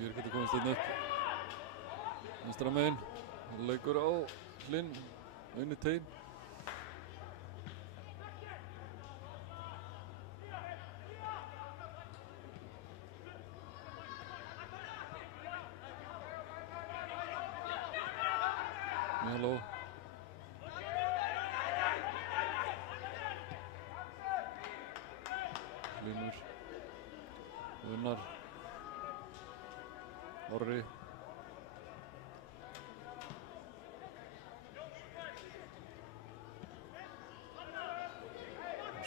Ég getur komast inn upp. Vinstra megin. Leikur á Hlinn. Inn í tein. Halló. Hlynur. Gunnar. Orri.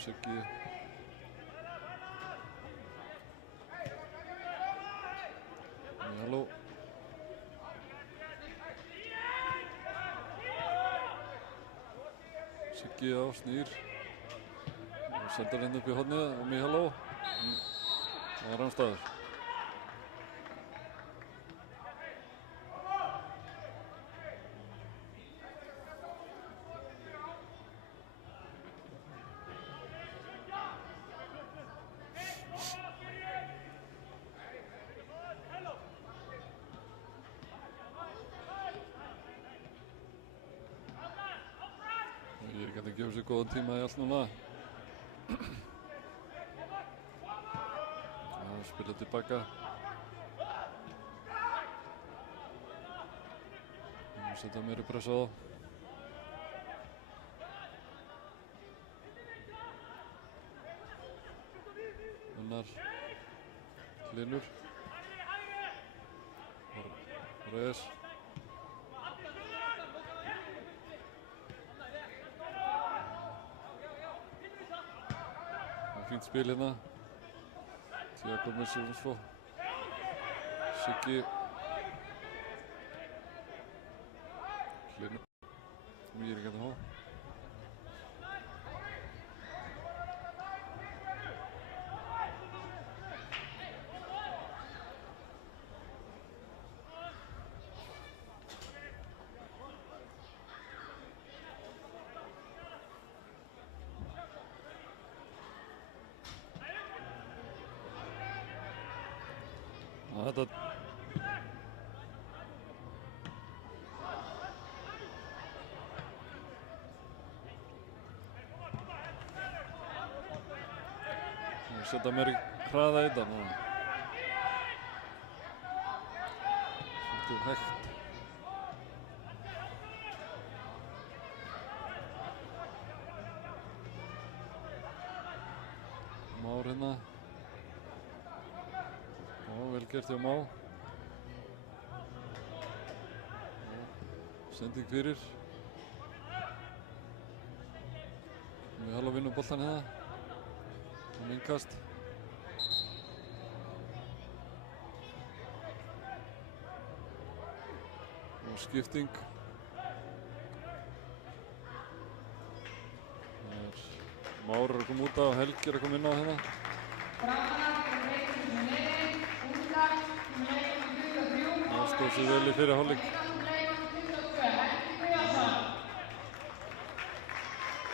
Siggi. Halló. Siggi á snýr. Sendar henni upp í hornið og Míhalló. Það var rangstaður. Ég gæti að gefa sér góðan tíma í allt núna. Spila tilbaka. Setja meiri pressa á. Gunnar. Hlynur. Reyes. Fínt spil hérna. Jakob missir svo. Siggi. Hlynur. Mýri gæti há. Þetta setja meiri hraða í þetta núna. Svolítið hægt. Már hérna. Vel gert hjá Má. Sending fyrir. Míhalló vinnur boltan hérna. Innkast. Og skipting. Már að koma út af og Helgi að koma inn á hérna. Það stóð sér vel í fyrir hálfleik.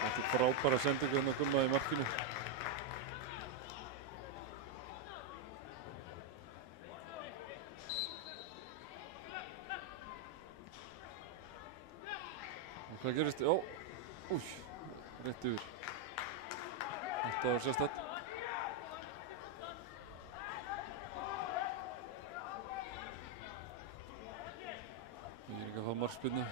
Þetta er frábæra sendingu hérna Gumma í markinu. Og hvað gerist? Ó, új, rétt yfir. Þetta var sérstætt. Ég er ekki að fá markspyrnu.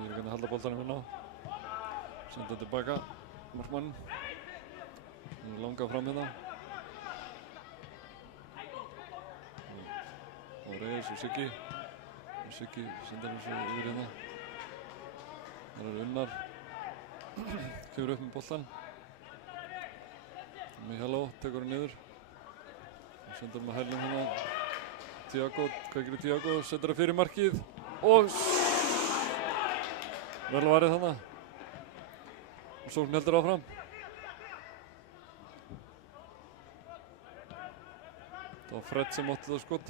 Ég er ekki að halda boltanum hérna á. Senda tilbaka, markmann. Hann er langað fram hérna. Og Reyes og Siggi. Og Siggi senda hann svo yfir hérna. Það er Unnar. Kemur upp með boltan. Mihalo tekur hann niður. Og sendur hann að hælum hérna. Tiago, hvað gerir Tiago? Setur það fyrir markið. Og vel varið þarna. Og sókn heldur áfram. Það var Fred sem átti það skot.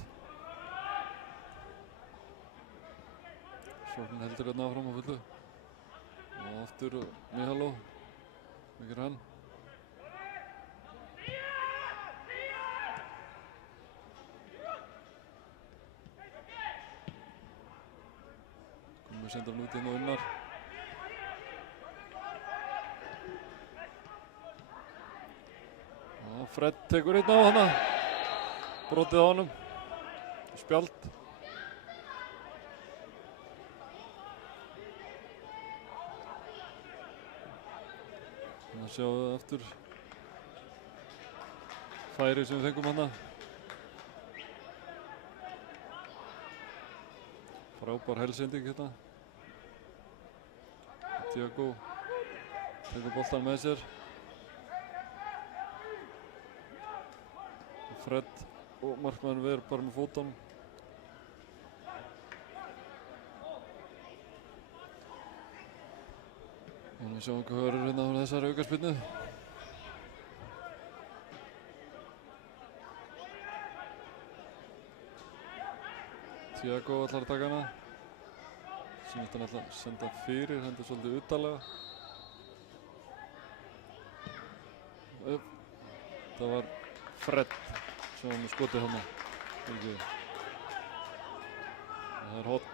Sókn heldur hérna áfram á fullu. Og aftur Mihalo. Hvað gerir hann? Við sendum hann út inn á Unnar. Fred tekur einn á hana. Brotið á honum. Spjald. Þannig að sjáum við aftur færi sem við fengum hana. Frábær helsending hérna. Tiago tekur boltan með sér. Fred og markmaðurinn ver bara með fótunum. Og við sjáum hvað verður hérna á þessari aukaspyrnu. Tiago ætlar að taka hana. Sýnist hann ætlar að senda fyrir, hendur svolítið utalega. Það var Fred sem var með skotið hana. Það er hot.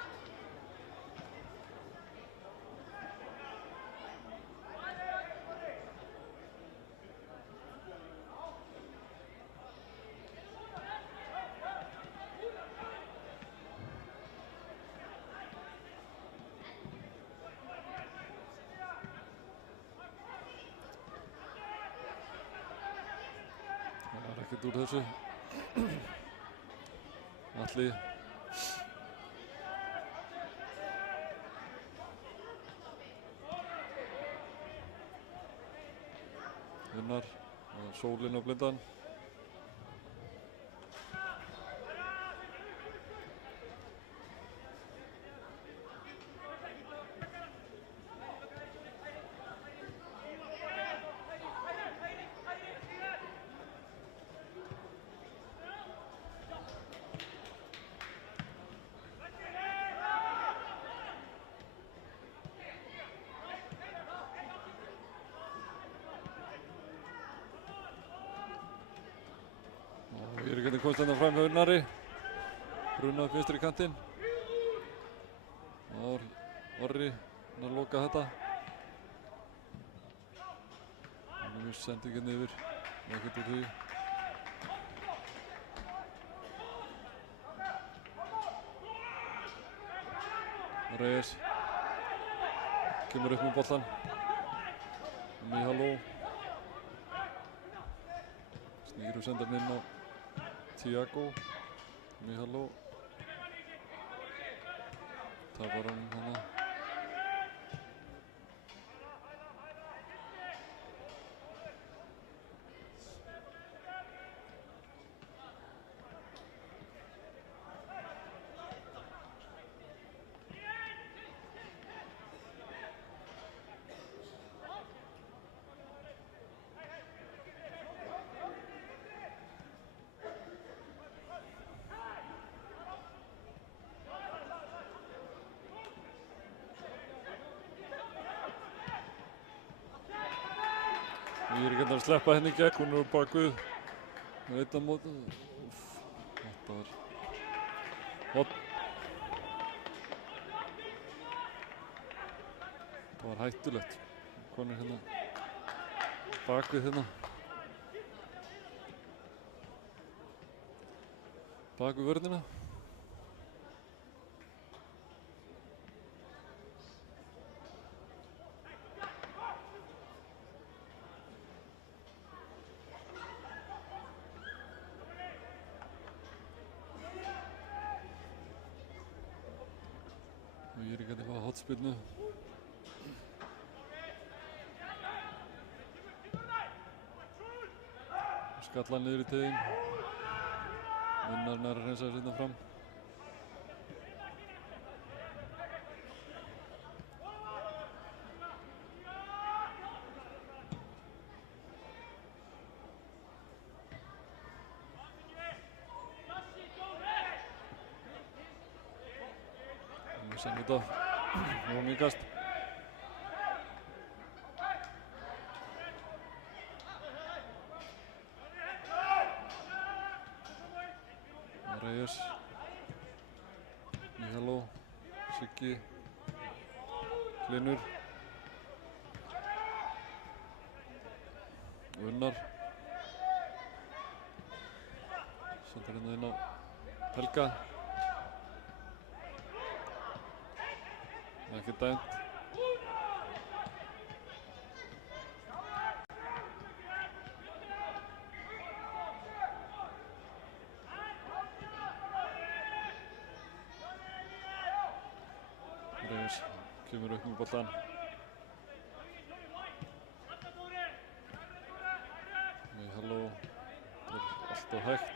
Ekkert úr þessu. Atli. Unnar. Sólinn á blindan. Ég er ekki komst hérna fram með Unnari. Brunað vinstri kantinn. Það var Orri að loka þetta. Nú er sendingin yfir. Ekkert úr því. Reyes. Kemur upp með boltan. Mihalo. Snýr og sendar hann inn á Tiago, Mihalo. Tapar hann hana. Ég er ekki að sleppa henni í gegn, hún er bakvið með einn á móti. Þetta var hot. Það var hættulegt. Hún er hérna bakvið hérna. Bakvið vörnina. Og ég er ekki að fá hotspilnu. Skallar niður í teginn. Unnar nær að hreinsa sérna fram. Sen út af og minkast. Reyes, Mihalo, Siggi, Hlynur, Unnar. Sendur hérna inn á Helga. Ekki dæmt. Reyes kemur upp með boltan. Mihalo, þetta er allt of hægt.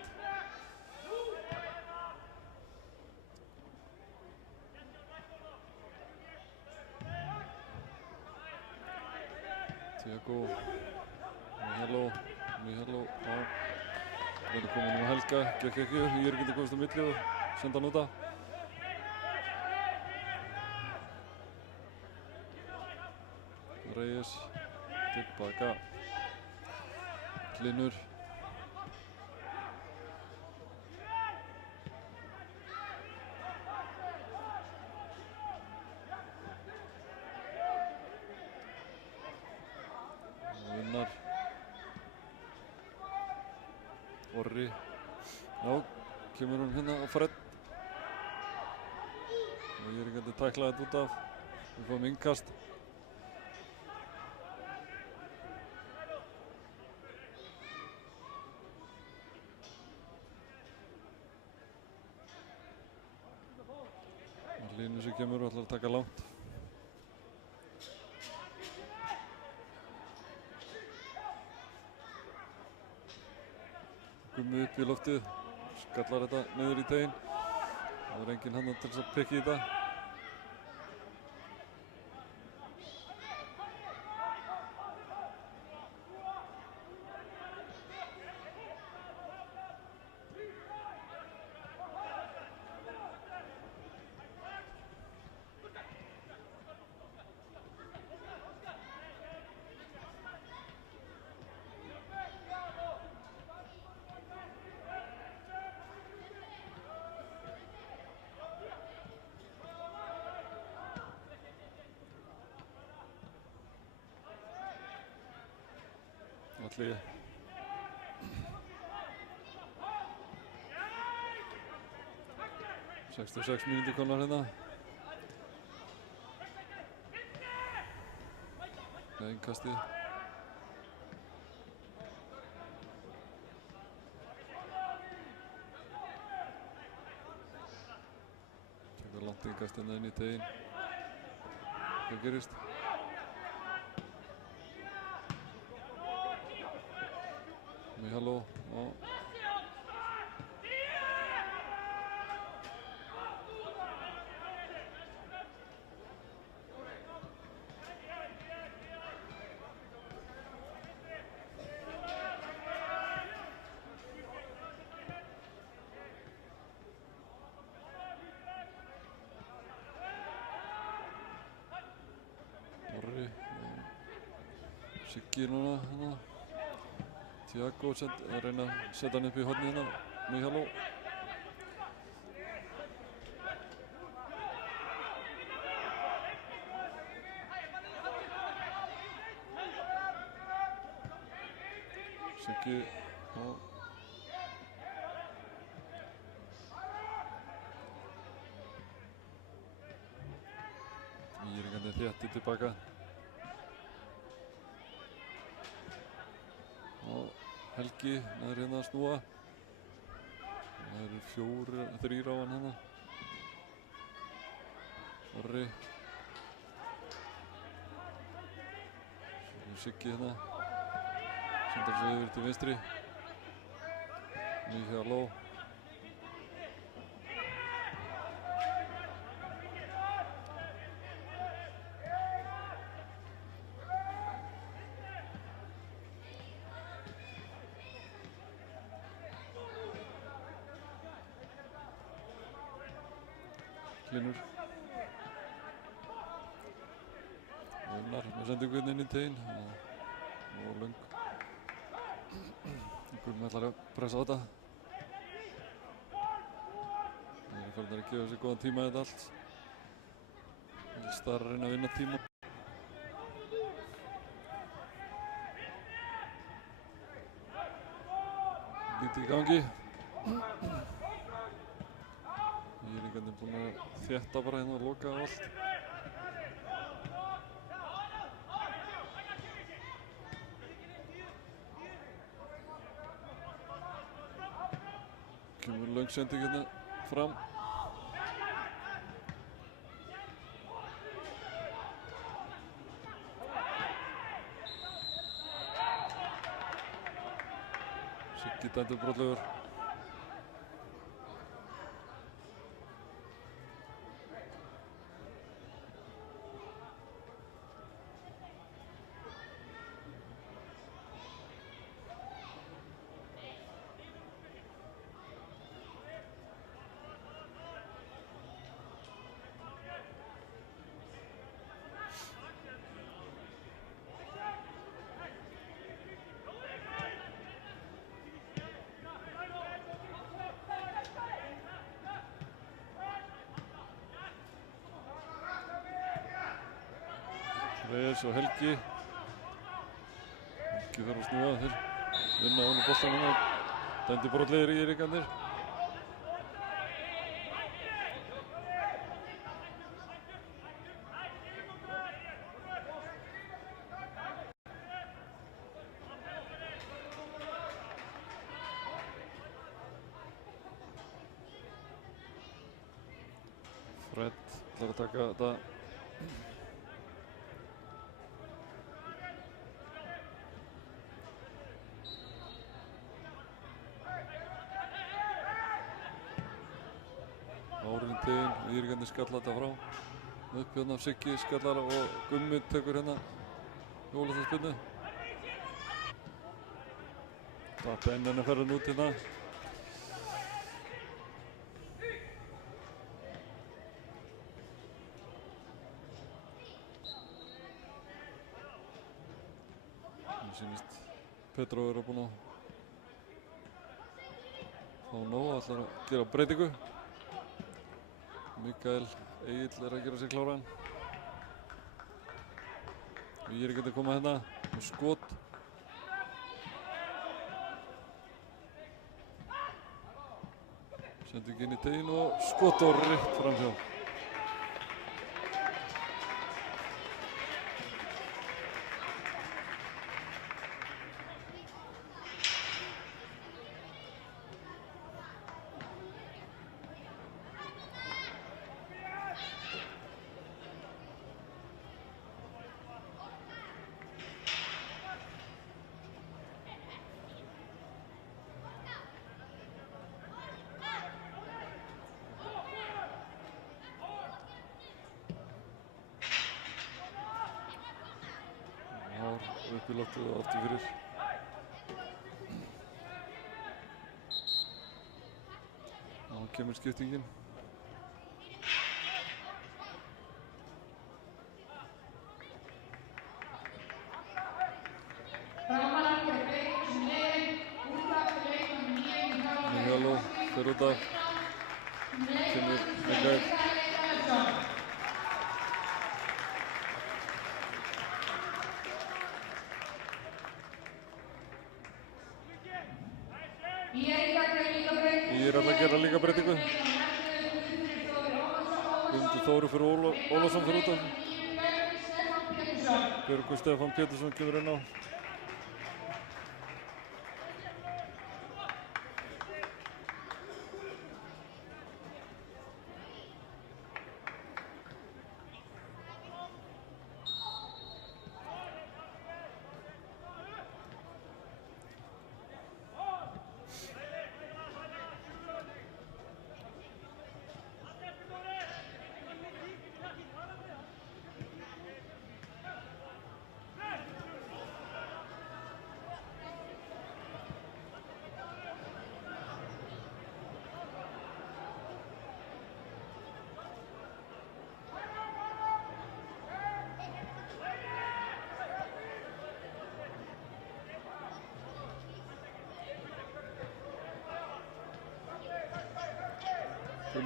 Tiago, Mihalo, já. Verður komin um að Helga, gekk ekki, ég er ekki komist á milli og senda hann út af. Reyes, tilbaka, Hlynur. Unnar. Orri. Já, kemur hún hérna á Fred. Og ég er ekki að tækla þetta út af. Við fáum innkast. Hlynur sem kemur og ætlar að taka langt. Gummi upp í loftið, skallar þetta niður í teginn. Það er enginn hann til þess að pikka í þetta. Allir 66 mínútur komnar hérna. Með innkastið. Tekur langt innkast hérna inn í teginn. Hvað gerist? Mihalo, já. Orri, Siggi núna hérna. Tiago að reyna að setja hann upp í hornið hérna, Mihalo. Siggi, já. Íringandi þétti tilbaka. Helgi, það er hérna að snúa. Það eru 3 á hann hérna. Orri. Svo er Siggi hérna. Sendar svo yfir til vinstri. Míhjaló. Hlynur. Unnar með sendingu inn í teginn. Nú löng. Gummi ætlar að pressa á þetta. Þeir eru farnir að gefa sér góðan tíma í þetta allt. Starra að reyna að vinna tíma. Lítið í gangi. Íringarnir búin að þétta bara hérna og loka á allt. Kemur löng sending hérna fram. Siggi dæmdur brotlegur. Reyes og Helgi. Helgi þarf að snúa til vinna á boltanum og dæmdir brotlegir í Íringarnir. Fred ætlar að taka þetta. Árindin, Íringarnir skalla þetta frá. Upp hérna af Siggi skallar og Gummi tekur hérna jólaþjóðspinnu. Þetta enn að ferða nút hérna. Mér sýnist Petró er búinn að fá nóg og ætlar að gera breytingu. Mikael Egill er að gera sig kláran. Íringarnir koma hérna með skot. Sending inn í teginn og skot og rétt framhjá. Upp í loftið og aftur fyrir. Og kemur skiptingin. Míhjaló fer út af. Kemur Mikael. Ír ætla að gera líka breytingu. Guðmundur Þóru fyrir Ólafsson fyrir út af. Björgur Stefán Pétursson kemur inn á.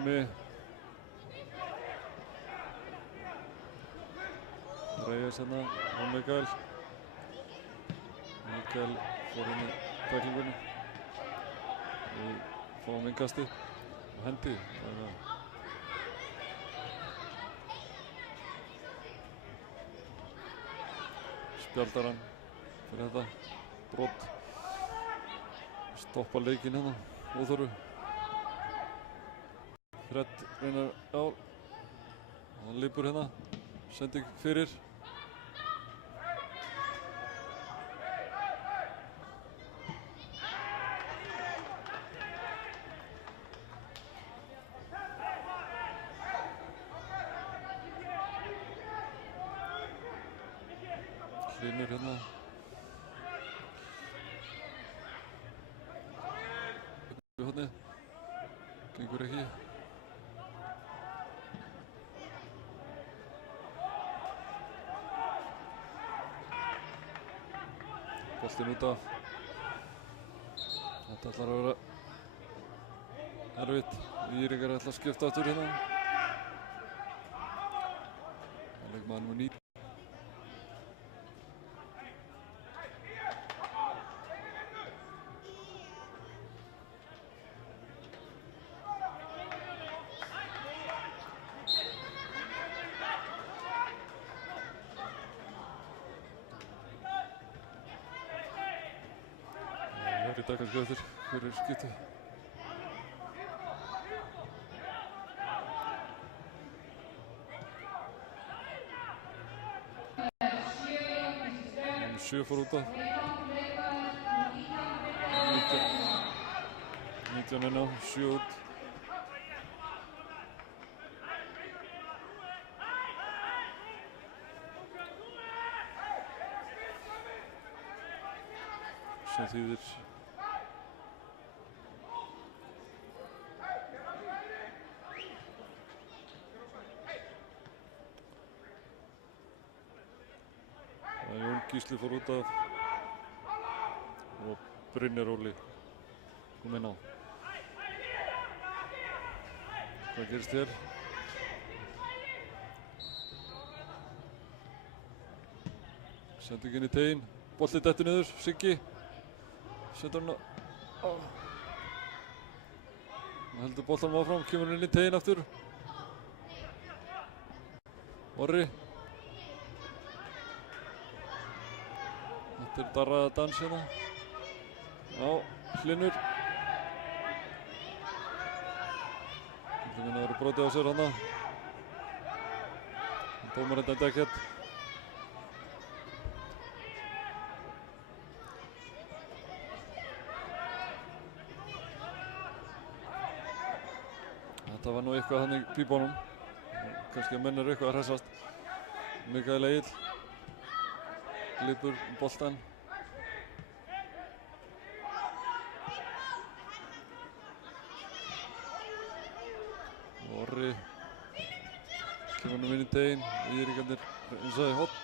Gummi. Reyes hérna á Mikael. Mikael fór inn í tæklingunni. Við fáum innkastið og hendi. Spjaldar hann fyrir þetta brot. Stoppa leikinn hérna, óþörfu. Fred reynar á. Hann lípur hérna. Sending fyrir. Hlynur hérna. Við hodnið. Gengur ekki. Boltinn út af. Þetta ætlar að vera erfitt. Íringar ætla að skipta aftur hérna. Leikmaður númer 9. Þetta kannski eftir fyrir skipti. Númer 7 fór út af. 19 inn á, 7 út. Sem þýðir Jón Gísli fór út af og Brynjar Óli kom inn á. Hvað gerist hér? Sending inn í teginn, bolli dettur niður, Siggi setur hann á. Hann heldur boltanum áfram, kemur hann inn í teginn aftur. Orri. Þetta darraða dans hérna. Já, Hlynur. Það verður brotið á sér hana. Dómarinn dæmdi ekkert. Þetta var nú eitthvað hann í pípunum. Kannski að menn eru eitthvað að hressast. Mikael Egill. Glipur boltan. Orri kemur hann inn í teginn. Íringarnir eins og í hotn.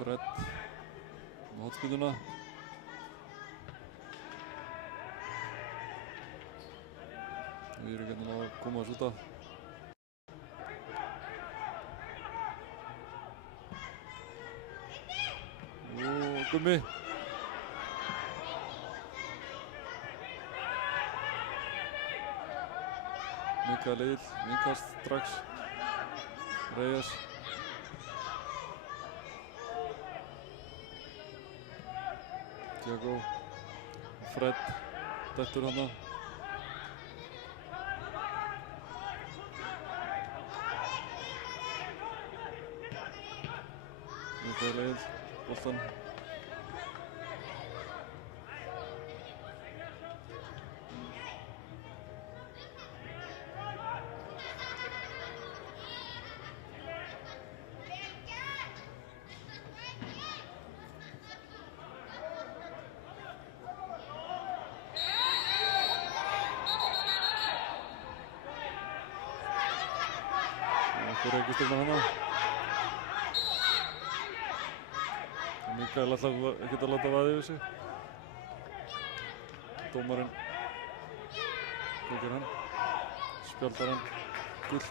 Fred með hotspyrnuna. Íringarnir að koma þessu út af. Gummi. Mikael Egill, innkast strax. Reyes. Tiago. Fred. Dettur hana. Mikael Egill, boltan. reykisturna hana. Mikael ætlar ekkert að láta vaða yfir sig. Dómarinn tekur hann, spjaldar hann gult.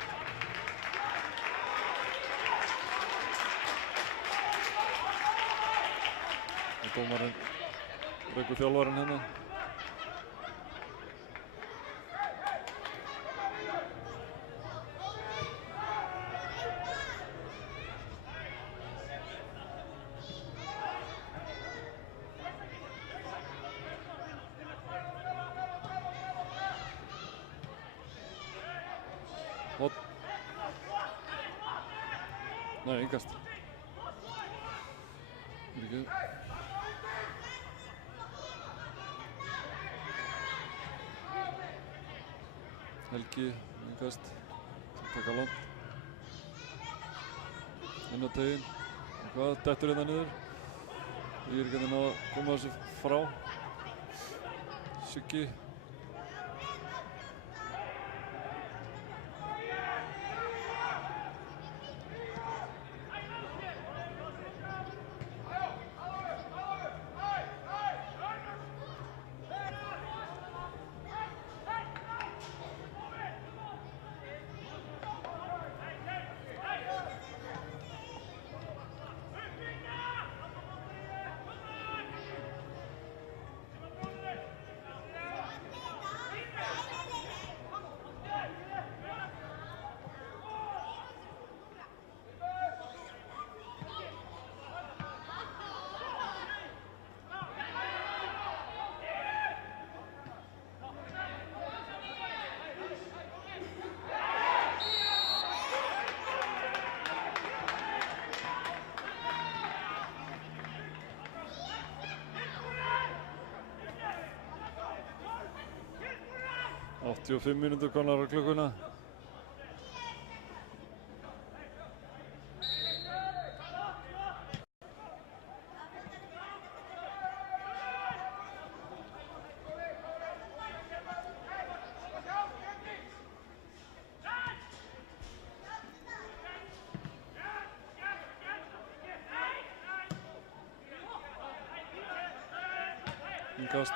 Og dómarinn rekur þjálfarinn hérna. Hot. Nei, engast. Mikið. Helgi, engast. Taka langt. Inn á teginn. Hvað, dettur hérna niður. Ég er ekki að ná að koma þessu frá. Siggi. Áttatíu og 5 mínútur komnar á klukkuna. Inkast.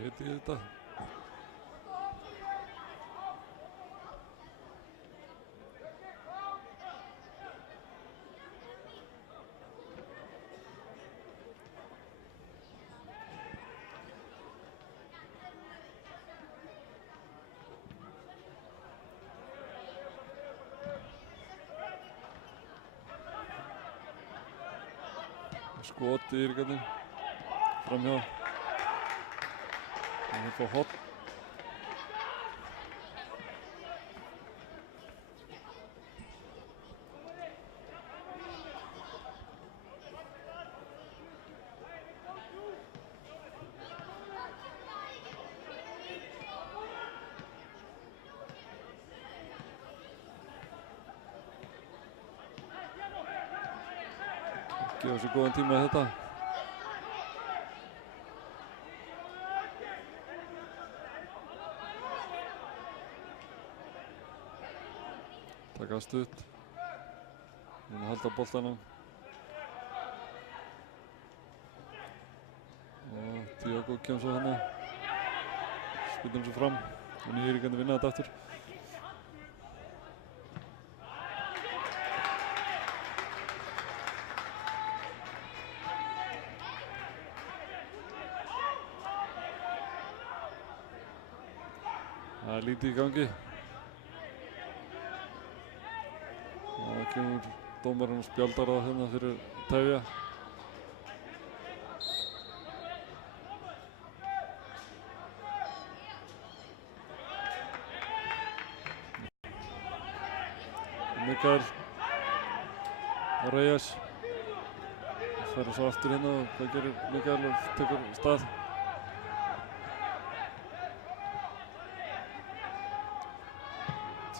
Veit ég þetta? Skot í írgarnir framhjá. Það fá hot. gefa sér góðan tíma í þetta. Taka stutt. Reyna að halda boltanum. Og Tiago kemur svo hana. Spilur svo fram. Og nýjirikandi vinna þetta aftur. Það lítið í gangi. Það kemur dómarinn og spjaldar það hérna fyrir tefja. Mikael Reyes fer svo aftur hérna og hvað gerir Mikael og tekur stað.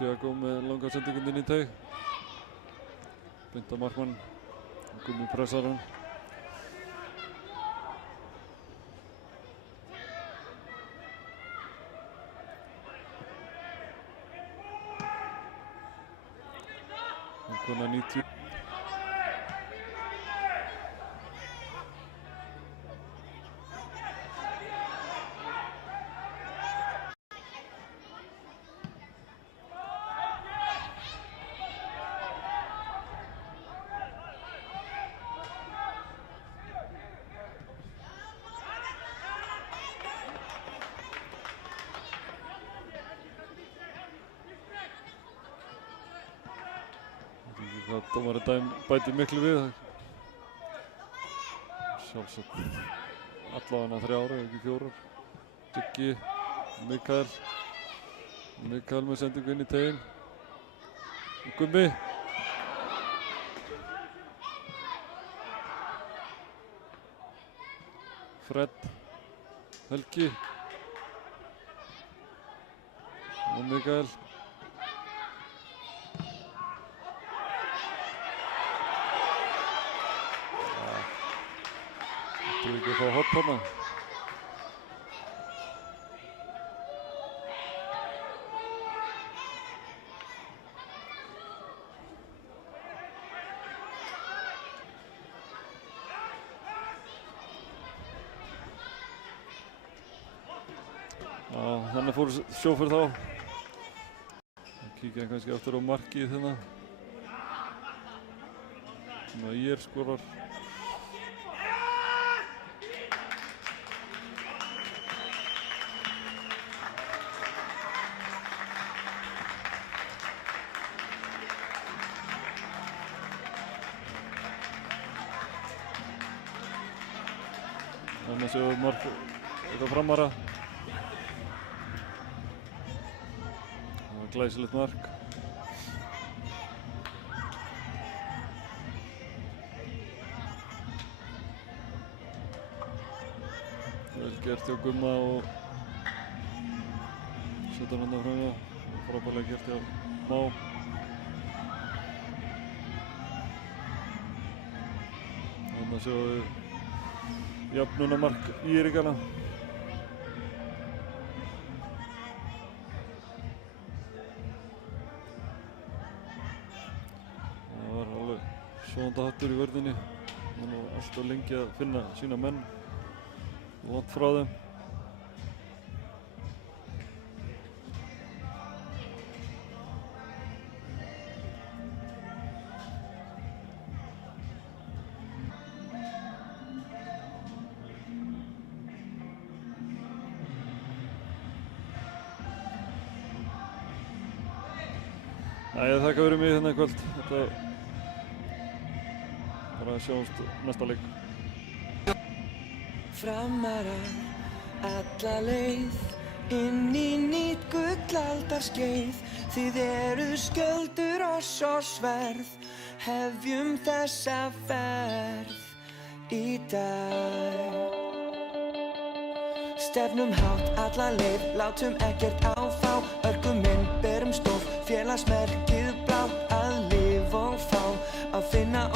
Tiago með langa sendingun inn í teig. Beint að markmann. Gummi pressar hann. Hann konar 90. Það dómarinn bæti miklu við. Sjálfsagt allavega 3 ára, ekki 4. Siggi, Mikael með sendingu inn í teginn. Gummi. Fred, Helgi og Mikael. Þú ekki að fá hopp hana. Já, þannig fór sjóferð þá. Kíkja kannski aftur á markið hérna. Svona ÍR skorar. Þannig að séu mark eitthvað framara. Það var glæsilegt mark. Vel gert hjá Gumma og setja hann hérna fram hjá. Frábærlega gert hjá Má. Þannig að séu við jafnunarmark ÍR-ingana. Það var alveg sofandi hattur í vörðinni. Það var alltaf lengi að finna sína menn. Langt frá þeim. Ég þakka fyrir mig hérna í kvöld. Þetta bara sjáumst næsta leik. Framarar alla leið inn í nýtt gullaldarskeið. Þið eruð skjöldur oss og sverð. Hefjum þessa ferð í dag. Stefnum hátt alla leið, látum ekkert áfá. Örkuminn berum stof, félagsmerkið blátt. Að lifa og fá, að finna